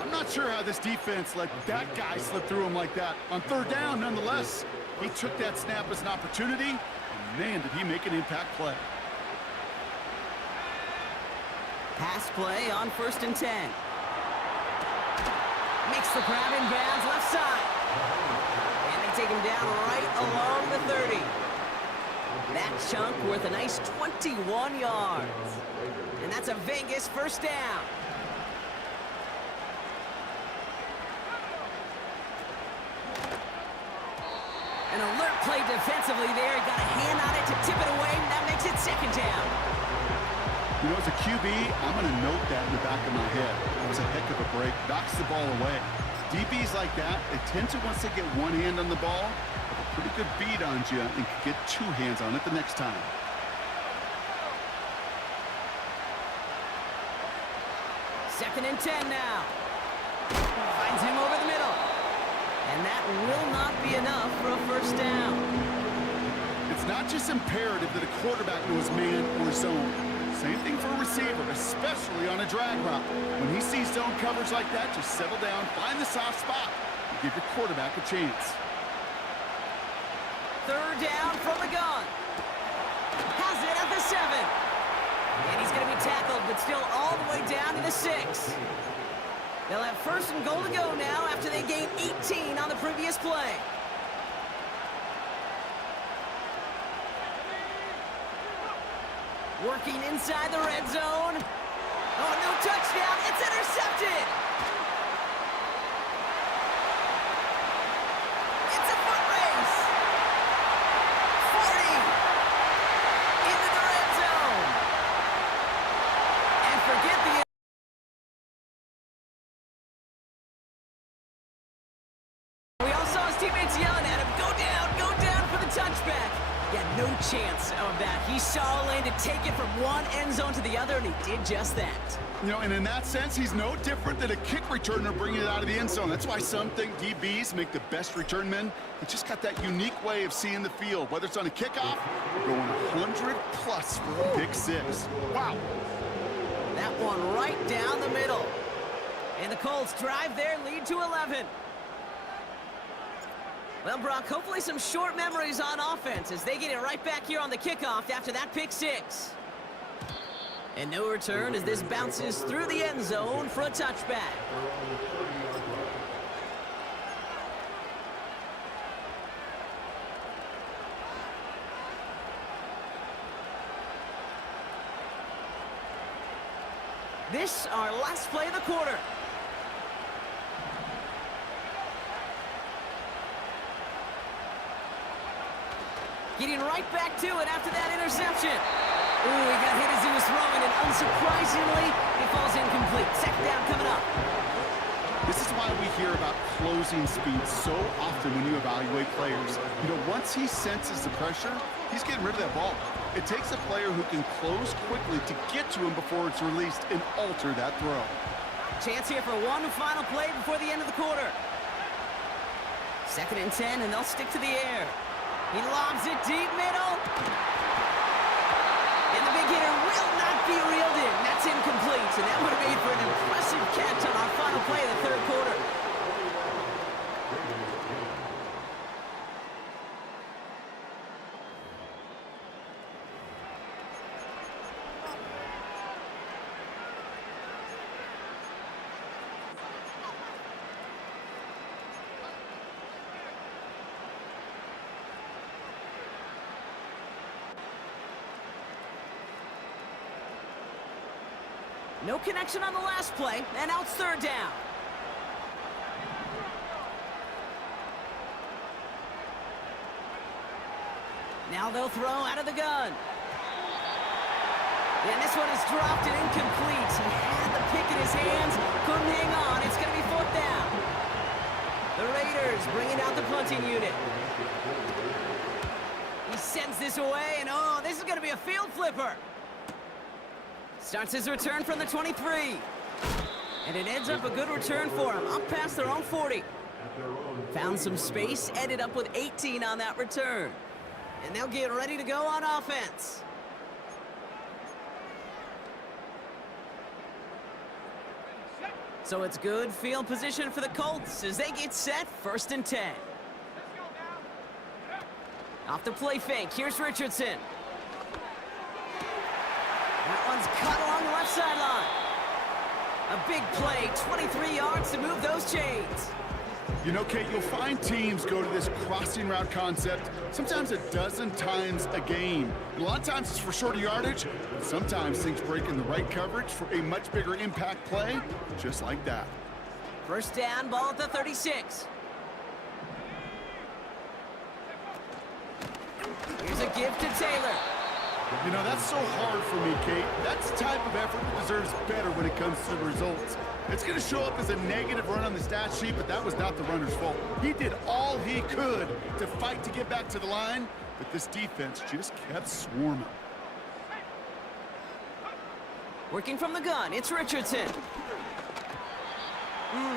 I'm not sure how this defense let that guy slip through him like that. On third down, nonetheless, he took that snap as an opportunity, and man, did he make an impact play. Pass play on 1st and 10. Makes the grab in bounds left side. And they take him down right along the 30. That chunk worth a nice 21 yards. And that's a Vegas first down. An alert play defensively there. Got a hand on it to tip it away. And that makes it 2nd down. You know, as a QB, I'm going to note that in the back of my head. That was a heck of a break. Knocks the ball away. DBs like that, they tend to, once they get one hand on the ball, have a pretty good beat on you and can get 2 hands on it the next time. Second and 10 now. Finds him over the middle. And that will not be enough for a first down. It's not just imperative that a quarterback knows man or zone. Same thing for a receiver, especially on a drag route. When he sees zone coverage like that, just settle down, find the soft spot, and give your quarterback a chance. 3rd down from the gun. Has it at the 7. And he's going to be tackled, but still all the way down to the 6. They'll have 1st and goal to go now after they gained 18 on the previous play. Working inside the red zone. Oh, no touchdown. It's intercepted. It's a foot race. 40. Into the red zone. And forget the... We all saw his teammates yelling at him, go down for the touchback. Yeah, no chance of that. He saw a lane to take it from one end zone to the other, and he did just that. You know, and in that sense, he's no different than a kick returner bringing it out of the end zone. That's why some think DBs make the best return men. They just got that unique way of seeing the field, whether it's on a kickoff or going 100+ for a pick 6. Wow. That one right down the middle. And the Colts drive their lead to 11. Well, Brock, hopefully some short memories on offense as they get it right back here on the kickoff after that pick 6. And no return as this bounces through the end zone for a touchback. This our last play of the quarter. Getting right back to it after that interception. Ooh, he got hit as he was throwing, and unsurprisingly, he falls incomplete. 2nd down coming up. This is why we hear about closing speed so often when you evaluate players. You know, once he senses the pressure, he's getting rid of that ball. It takes a player who can close quickly to get to him before it's released and alter that throw. Chance here for one final play before the end of the quarter. 2nd and 10, and they'll stick to the air. He lobs it deep middle. And the big hitter will not be reeled in. That's incomplete. And that would have made for an impressive catch on our final play of the 3rd quarter. No connection on the last play, and now it's 3rd down. Now they'll throw out of the gun. And this one is dropped and incomplete. He had the pick in his hands. Couldn't hang on. It's going to be 4th down. The Raiders bringing out the punting unit. He sends this away, and oh, this is going to be a field flipper. Starts his return from the 23. And it ends up a good return for him, up past their own 40. Found some space, ended up with 18 on that return. And they'll get ready to go on offense. So it's good field position for the Colts as they get set, 1st and 10. Off the play fake, here's Richardson. That one's cut along the left sideline. A big play, 23 yards to move those chains. You know, Kate, you'll find teams go to this crossing route concept sometimes a dozen times a game. And a lot of times it's for shorter yardage, but sometimes things break in the right coverage for a much bigger impact play, just like that. 1st down, ball at the 36. Here's a give to Taylor. You know, that's so hard for me, Kate. That's the type of effort that deserves better when it comes to the results. It's going to show up as a negative run on the stat sheet, but that was not the runner's fault. He did all he could to fight to get back to the line, but this defense just kept swarming. Working from the gun, it's Richardson.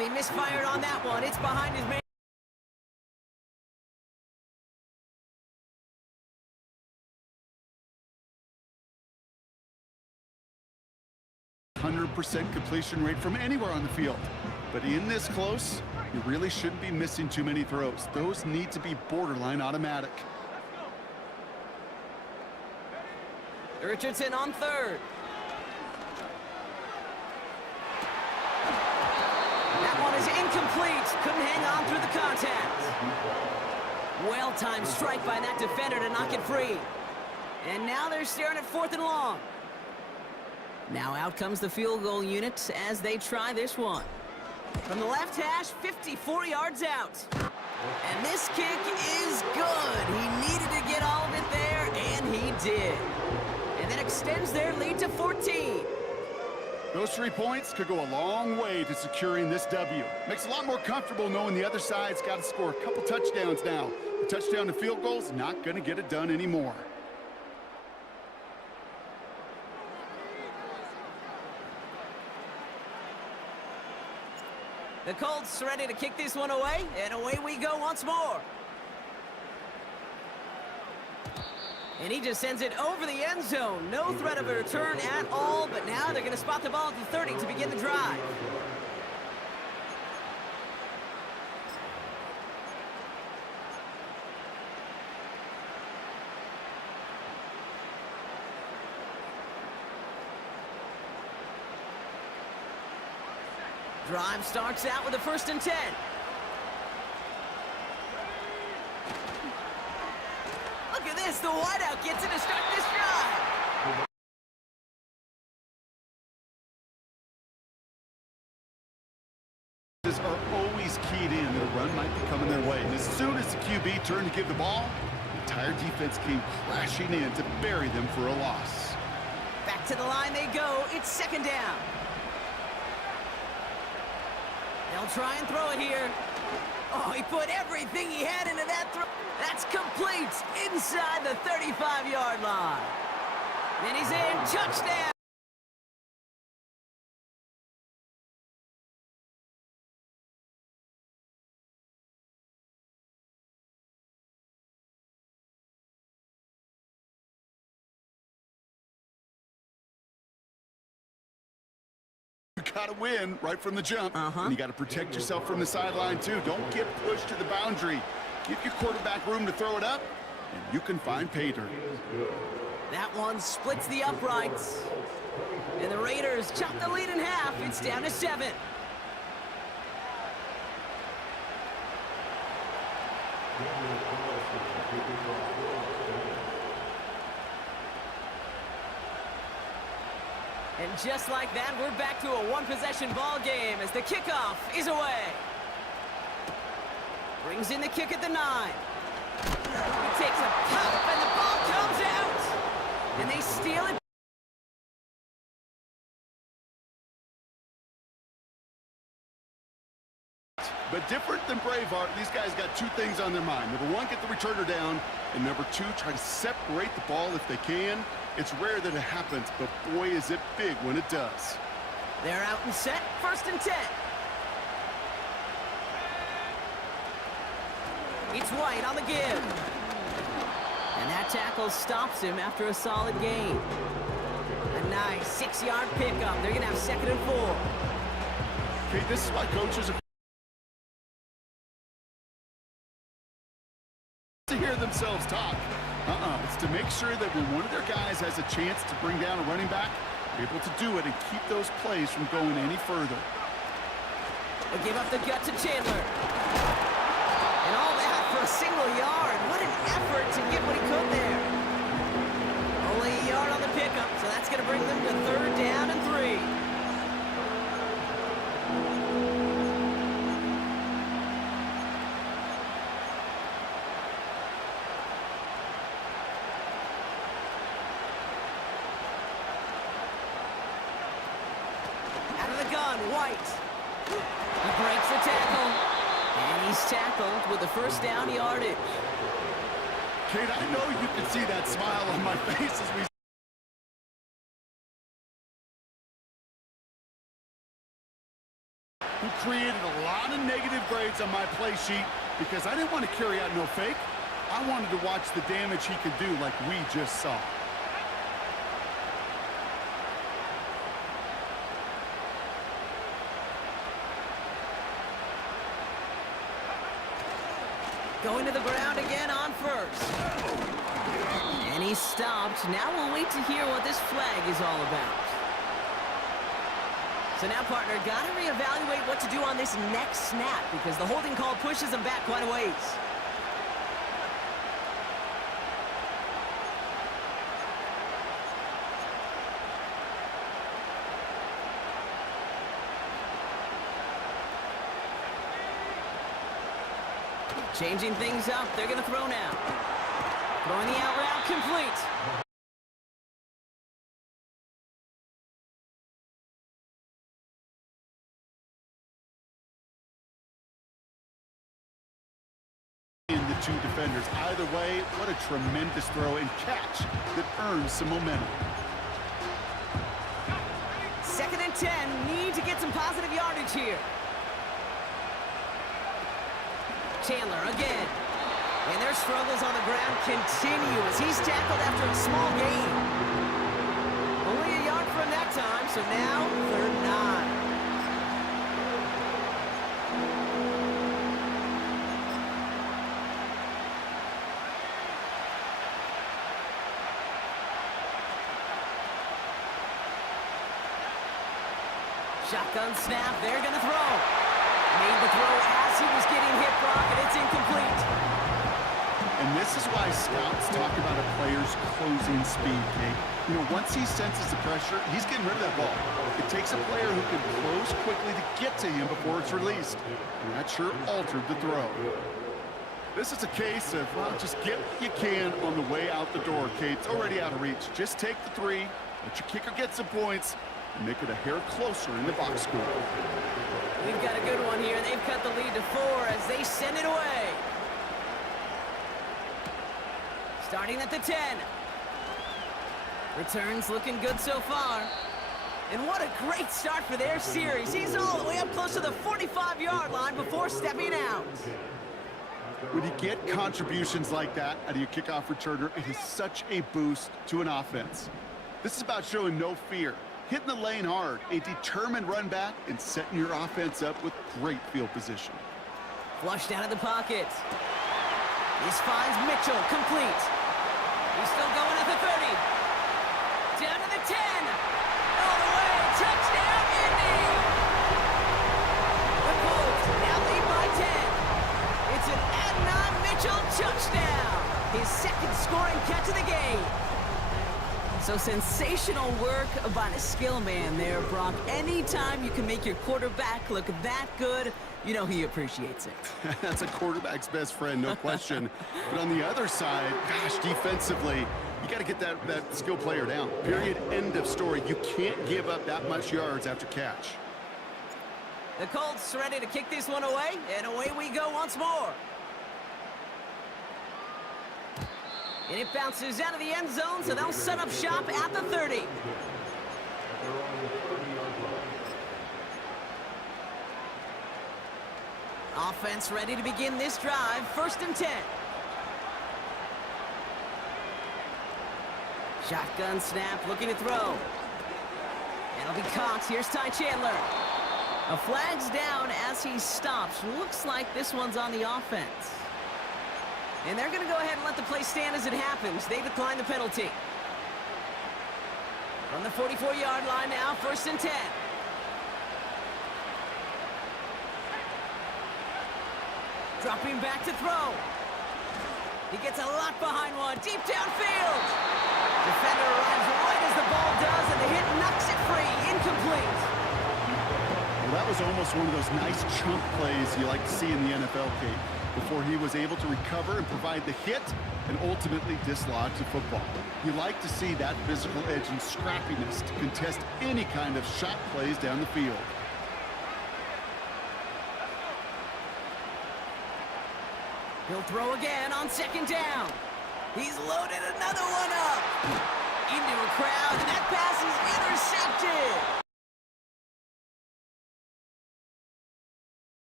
He misfired on that one. It's behind his man. 100% completion rate from anywhere on the field. But in this close, you really shouldn't be missing too many throws. Those need to be borderline automatic. Richardson on 3rd. That one is incomplete. Couldn't hang on through the contact. Well-timed strike by that defender to knock it free. And now they're staring at 4th and long. Now out comes the field goal unit as they try this one. From the left hash, 54 yards out. And this kick is good. He needed to get all of it there, and he did. And that extends their lead to 14. Those 3 points could go a long way to securing this W. Makes it a lot more comfortable knowing the other side's got to score a couple touchdowns now. The touchdown to field goal's not going to get it done anymore. The Colts ready to kick this one away, and away we go once more. And he just sends it over the end zone. No threat of a return at all, but now they're going to spot the ball at the 30 to begin the drive. Drive starts out with a 1st and 10. Look at this, the wideout gets it to start this drive. Are always keyed in. The run might be coming their way. And as soon as the QB turned to give the ball, the entire defense came crashing in to bury them for a loss. Back to the line they go. It's 2nd down. They'll try and throw it here. Oh, he put everything he had into that throw. That's complete inside the 35-yard line. And he's in. Touchdown. You got to win right from the jump. And you got to protect yourself from the sideline, too. Don't get pushed to the boundary. Give your quarterback room to throw it up, and you can find pay dirt. That one splits the uprights. And the Raiders chop the lead in half. It's down to 7. And just like that, we're back to a one-possession ball game as the kickoff is away. Brings in the kick at the 9. He takes a pop, and the ball comes out. And they steal it But different than Braveheart, these guys got two things on their mind. Number one, get the returner down, and number two, try to separate the ball if they can. It's rare that it happens, but boy, is it big when it does. They're out and set, 1st and 10. It's White on the give. And that tackle stops him after a solid gain. A nice 6-yard pickup. They're going to have 2nd and 4. Okay, this is why coaches are to hear themselves talk. It's to make sure that when one of their guys has a chance to bring down a running back, they're able to do it and keep those plays from going any further. They give up the gut to Chandler. And all that for a single yard. What an effort to get what he could there. Only a yard on the pickup, so that's going to bring them to 3rd down and 3. White. He breaks the tackle. And he's tackled with the 1st down yardage. Kate, I know you can see that smile on my face as we who created a lot of negative grades on my play sheet because I didn't want to carry out no fake. I wanted to watch the damage he could do like we just saw. Going to the ground again on 1st. And he's stopped. Now we'll wait to hear what this flag is all about. So now, partner, got to reevaluate what to do on this next snap because the holding call pushes him back quite a ways. Changing things up. They're going to throw now. Throwing the out route complete. In the two defenders. Either way, what a tremendous throw and catch that earns some momentum. 2nd and 10. Need to get some positive yardage here. Chandler again. And their struggles on the ground continue as he's tackled after a small gain. Only a yard from that time, so now 3rd and 9. Shotgun snap, they're going to throw. Made the throw as he was getting hit, Brock, and it's incomplete. And this is why scouts talk about a player's closing speed, Kate. You know, once he senses the pressure, he's getting rid of that ball. It takes a player who can close quickly to get to him before it's released. And that sure altered the throw. This is a case of, well, just get what you can on the way out the door, Kate. It's already out of reach. Just take the 3, let your kicker get some points, and make it a hair closer in the box score. We've got a good one here. They've cut the lead to 4 as they send it away. Starting at the 10. Returns looking good so far. And what a great start for their series. He's all the way up close to the 45-yard line before stepping out. When you get contributions like that out of your kickoff returner, it is such a boost to an offense. This is about showing no fear, hitting the lane hard, a determined run back, and setting your offense up with great field position. Flushed out of the pocket. This finds Mitchell, complete. He's still going at the 30. Down to the 10. All the way, touchdown, Indy! The Colts now lead by 10. It's an Adnan Mitchell touchdown. His 2nd scoring catch of the game. So sensational work by the skill man there, Brock. Anytime you can make your quarterback look that good, you know he appreciates it. That's a quarterback's best friend, no question. But on the other side, gosh, defensively, you got to get that skill player down. Period, end of story. You can't give up that much yards after catch. The Colts ready to kick this one away, and away we go once more. And it bounces out of the end zone, so they'll set up shop at the 30. Offense ready to begin this drive, 1st and 10. Shotgun snap, looking to throw. And it'll be Cox. Here's Ty Chandler. A flag's down as he stops. Looks like this one's on the offense. And they're going to go ahead and let the play stand as it happens. They decline the penalty. From the 44-yard line now, 1st and 10. Dropping back to throw. He gets a lot behind one, deep downfield. Defender arrives right as the ball does, and the hit knocks it free, incomplete. Well, that was almost one of those nice chunk plays you like to see in the NFL, Kate, before he was able to recover and provide the hit and ultimately dislodge the football. You like to see that physical edge and scrappiness to contest any kind of shot plays down the field. He'll throw again on 2nd down. He's loaded another one up. Into a crowd, and that pass is intercepted.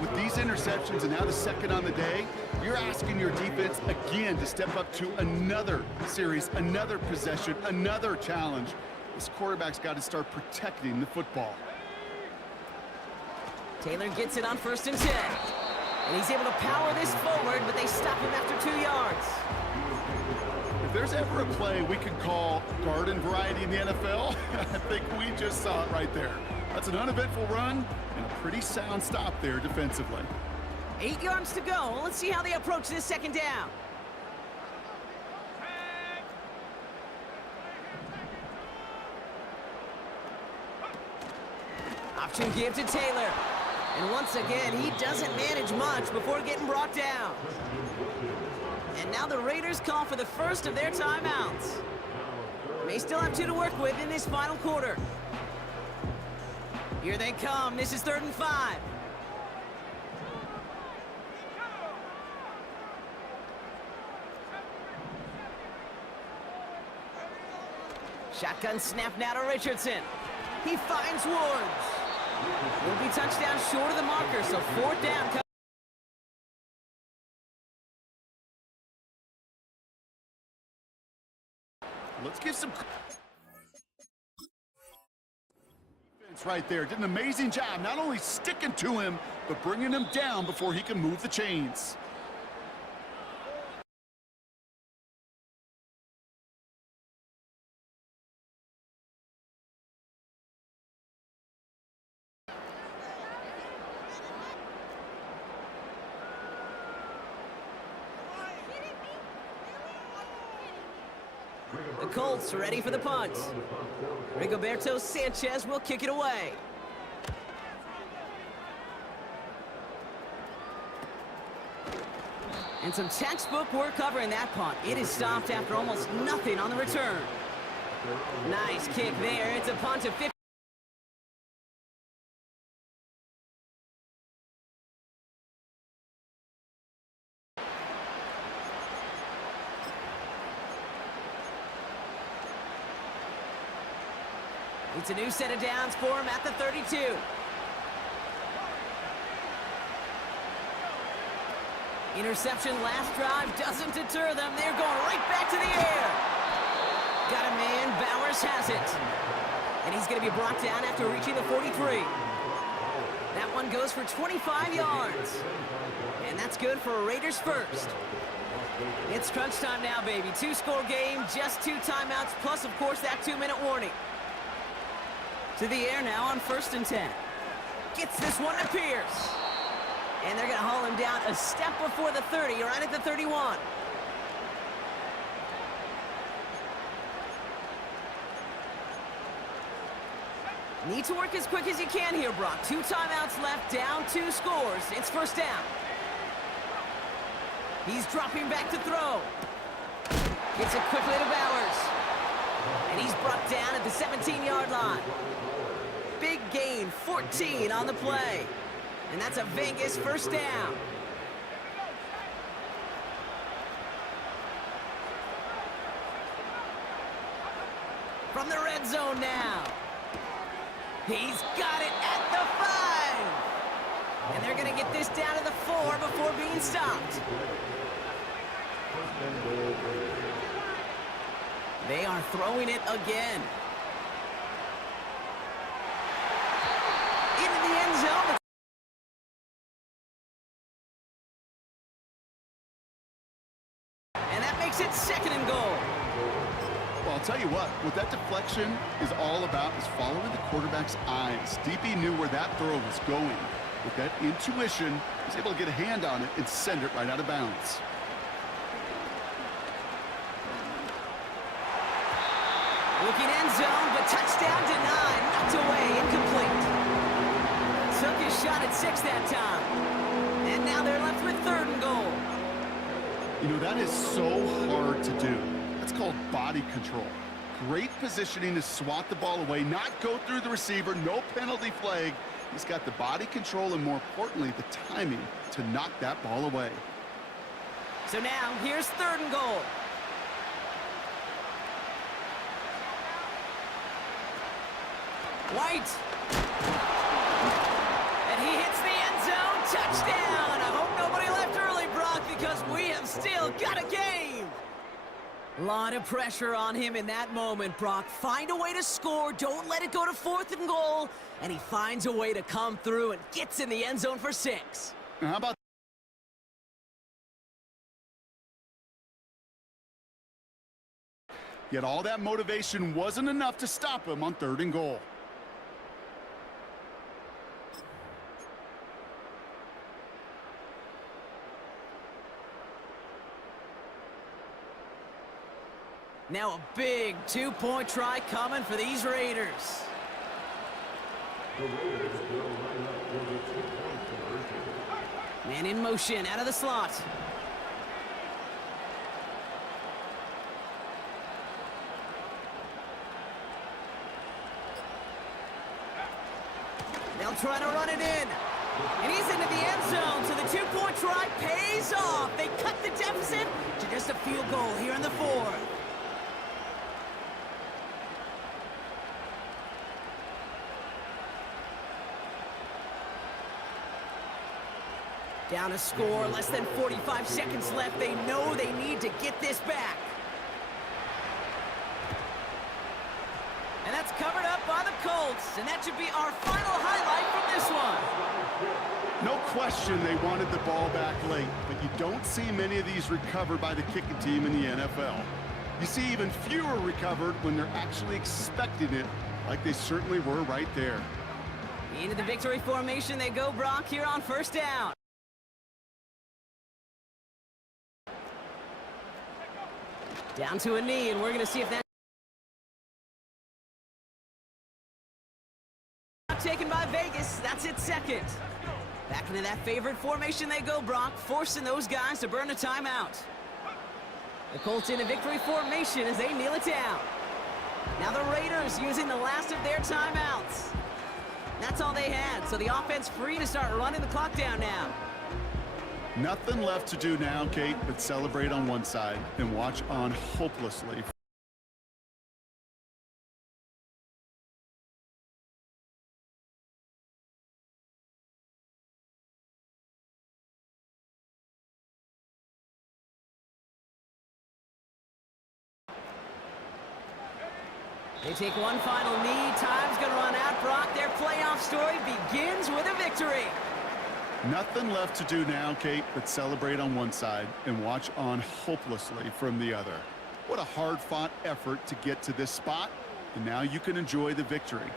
With these interceptions and now the 2nd on the day, you're asking your defense again to step up to another series, another possession, another challenge. This quarterback's got to start protecting the football. Taylor gets it on 1st and 10. And he's able to power this forward, but they stop him after 2 yards. If there's ever a play we could call garden variety in the NFL, I think we just saw it right there. That's an uneventful run and a pretty sound stop there defensively. 8 yards to go. Let's see how they approach this 2nd down. Option give to Taylor. And once again, he doesn't manage much before getting brought down. And now the Raiders call for the first of their timeouts. May still have 2 to work with in this final quarter. Here they come. This is 3rd and 5. Shotgun snap now to Richardson. He finds Woods. Will be touchdown short of the marker, so 4th down. Let's give some right there. Did an amazing job not only sticking to him, but bringing him down before he can move the chains. The Colts are ready for the punt. Rigoberto Sanchez will kick it away. And some textbook work covering that punt. It is stopped after almost nothing on the return. Nice kick there. It's a punt of 50. It's a new set of downs for him at the 32. Interception last drive doesn't deter them. They're going right back to the air. Got a man. Bowers has it. And he's going to be brought down after reaching the 43. That one goes for 25 yards. And that's good for a Raiders first. It's crunch time now, baby. 2-score game, just 2 timeouts, plus, of course, that 2-minute warning. To the air now on 1st and 10. Gets this one to Pierce. And they're going to haul him down a step before the 30, right at the 31. Need to work as quick as you can here, Brock. 2 timeouts left, down 2 scores. It's 1st down. He's dropping back to throw. Gets it quickly to Bowers. And he's brought down at the 17-yard line. Big gain, 14 on the play. And that's a Vegas first down. From the red zone now. He's got it at the 5. And they're going to get this down to the 4 before being stopped. They are throwing it again. Into the end zone. And that makes it 2nd and goal. Well, I'll tell you what that deflection is all about is following the quarterback's eyes. DB knew where that throw was going. With that intuition, he was able to get a hand on it and send it right out of bounds. Looking end zone, but touchdown denied. Knocked away, incomplete. Took his shot at 6 that time. And now they're left with 3rd and goal. You know, that is so hard to do. That's called body control. Great positioning to swat the ball away, not go through the receiver, no penalty flag. He's got the body control and, more importantly, the timing to knock that ball away. So now, here's 3rd and goal. White. And he hits the end zone. Touchdown. I hope nobody left early, Brock, because we have still got a game. A lot of pressure on him in that moment, Brock. Find a way to score. Don't let it go to 4th and goal. And he finds a way to come through and gets in the end zone for 6. How about Yet all that motivation wasn't enough to stop him on 3rd and goal. Now a big 2-point try coming for these Raiders. Man in motion, out of the slot. They'll try to run it in. And he's into the end zone, so the 2-point try pays off. They cut the deficit to just a field goal here in the 4th. Down a score, less than 45 seconds left. They know they need to get this back. And that's covered up by the Colts, and that should be our final highlight from this one. No question they wanted the ball back late, but you don't see many of these recovered by the kicking team in the NFL. You see even fewer recovered when they're actually expecting it, like they certainly were right there. Into the victory formation they go, Brock, here on 1st down. Down to a knee, and we're going to see if that's taken by Vegas. That's its 2nd. Back into that favorite formation they go, Brock, forcing those guys to burn a timeout. The Colts in a victory formation as they kneel it down. Now the Raiders using the last of their timeouts. That's all they had, so the offense free to start running the clock down now. Nothing left to do now, Kate, but celebrate on one side and watch on hopelessly. They take one final knee. Time's going to run out, Brock. Their playoff story begins with a victory. Nothing left to do now, Kate, but celebrate on one side and watch on hopelessly from the other. What a hard-fought effort to get to this spot, and now you can enjoy the victory.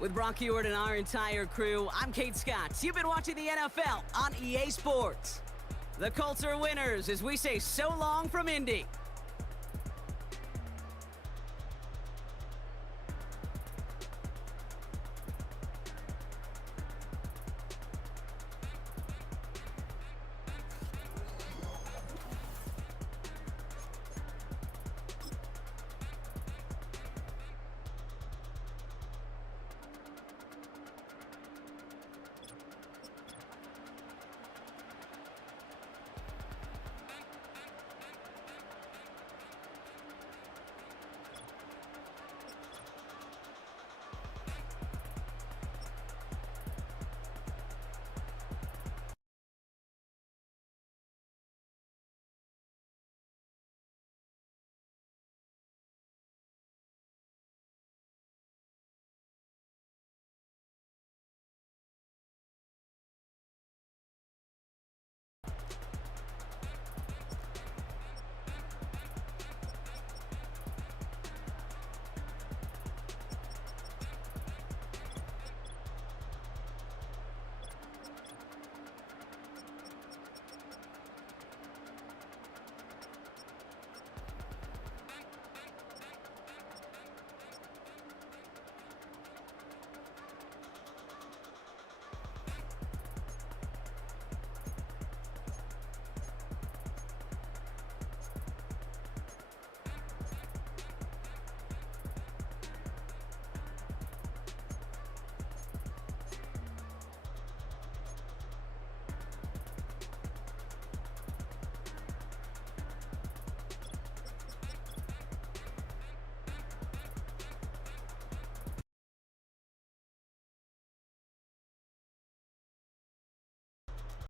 With Brock Ewart and our entire crew, I'm Kate Scott. You've been watching the NFL on EA Sports. The Colts are winners as we say so long from Indy.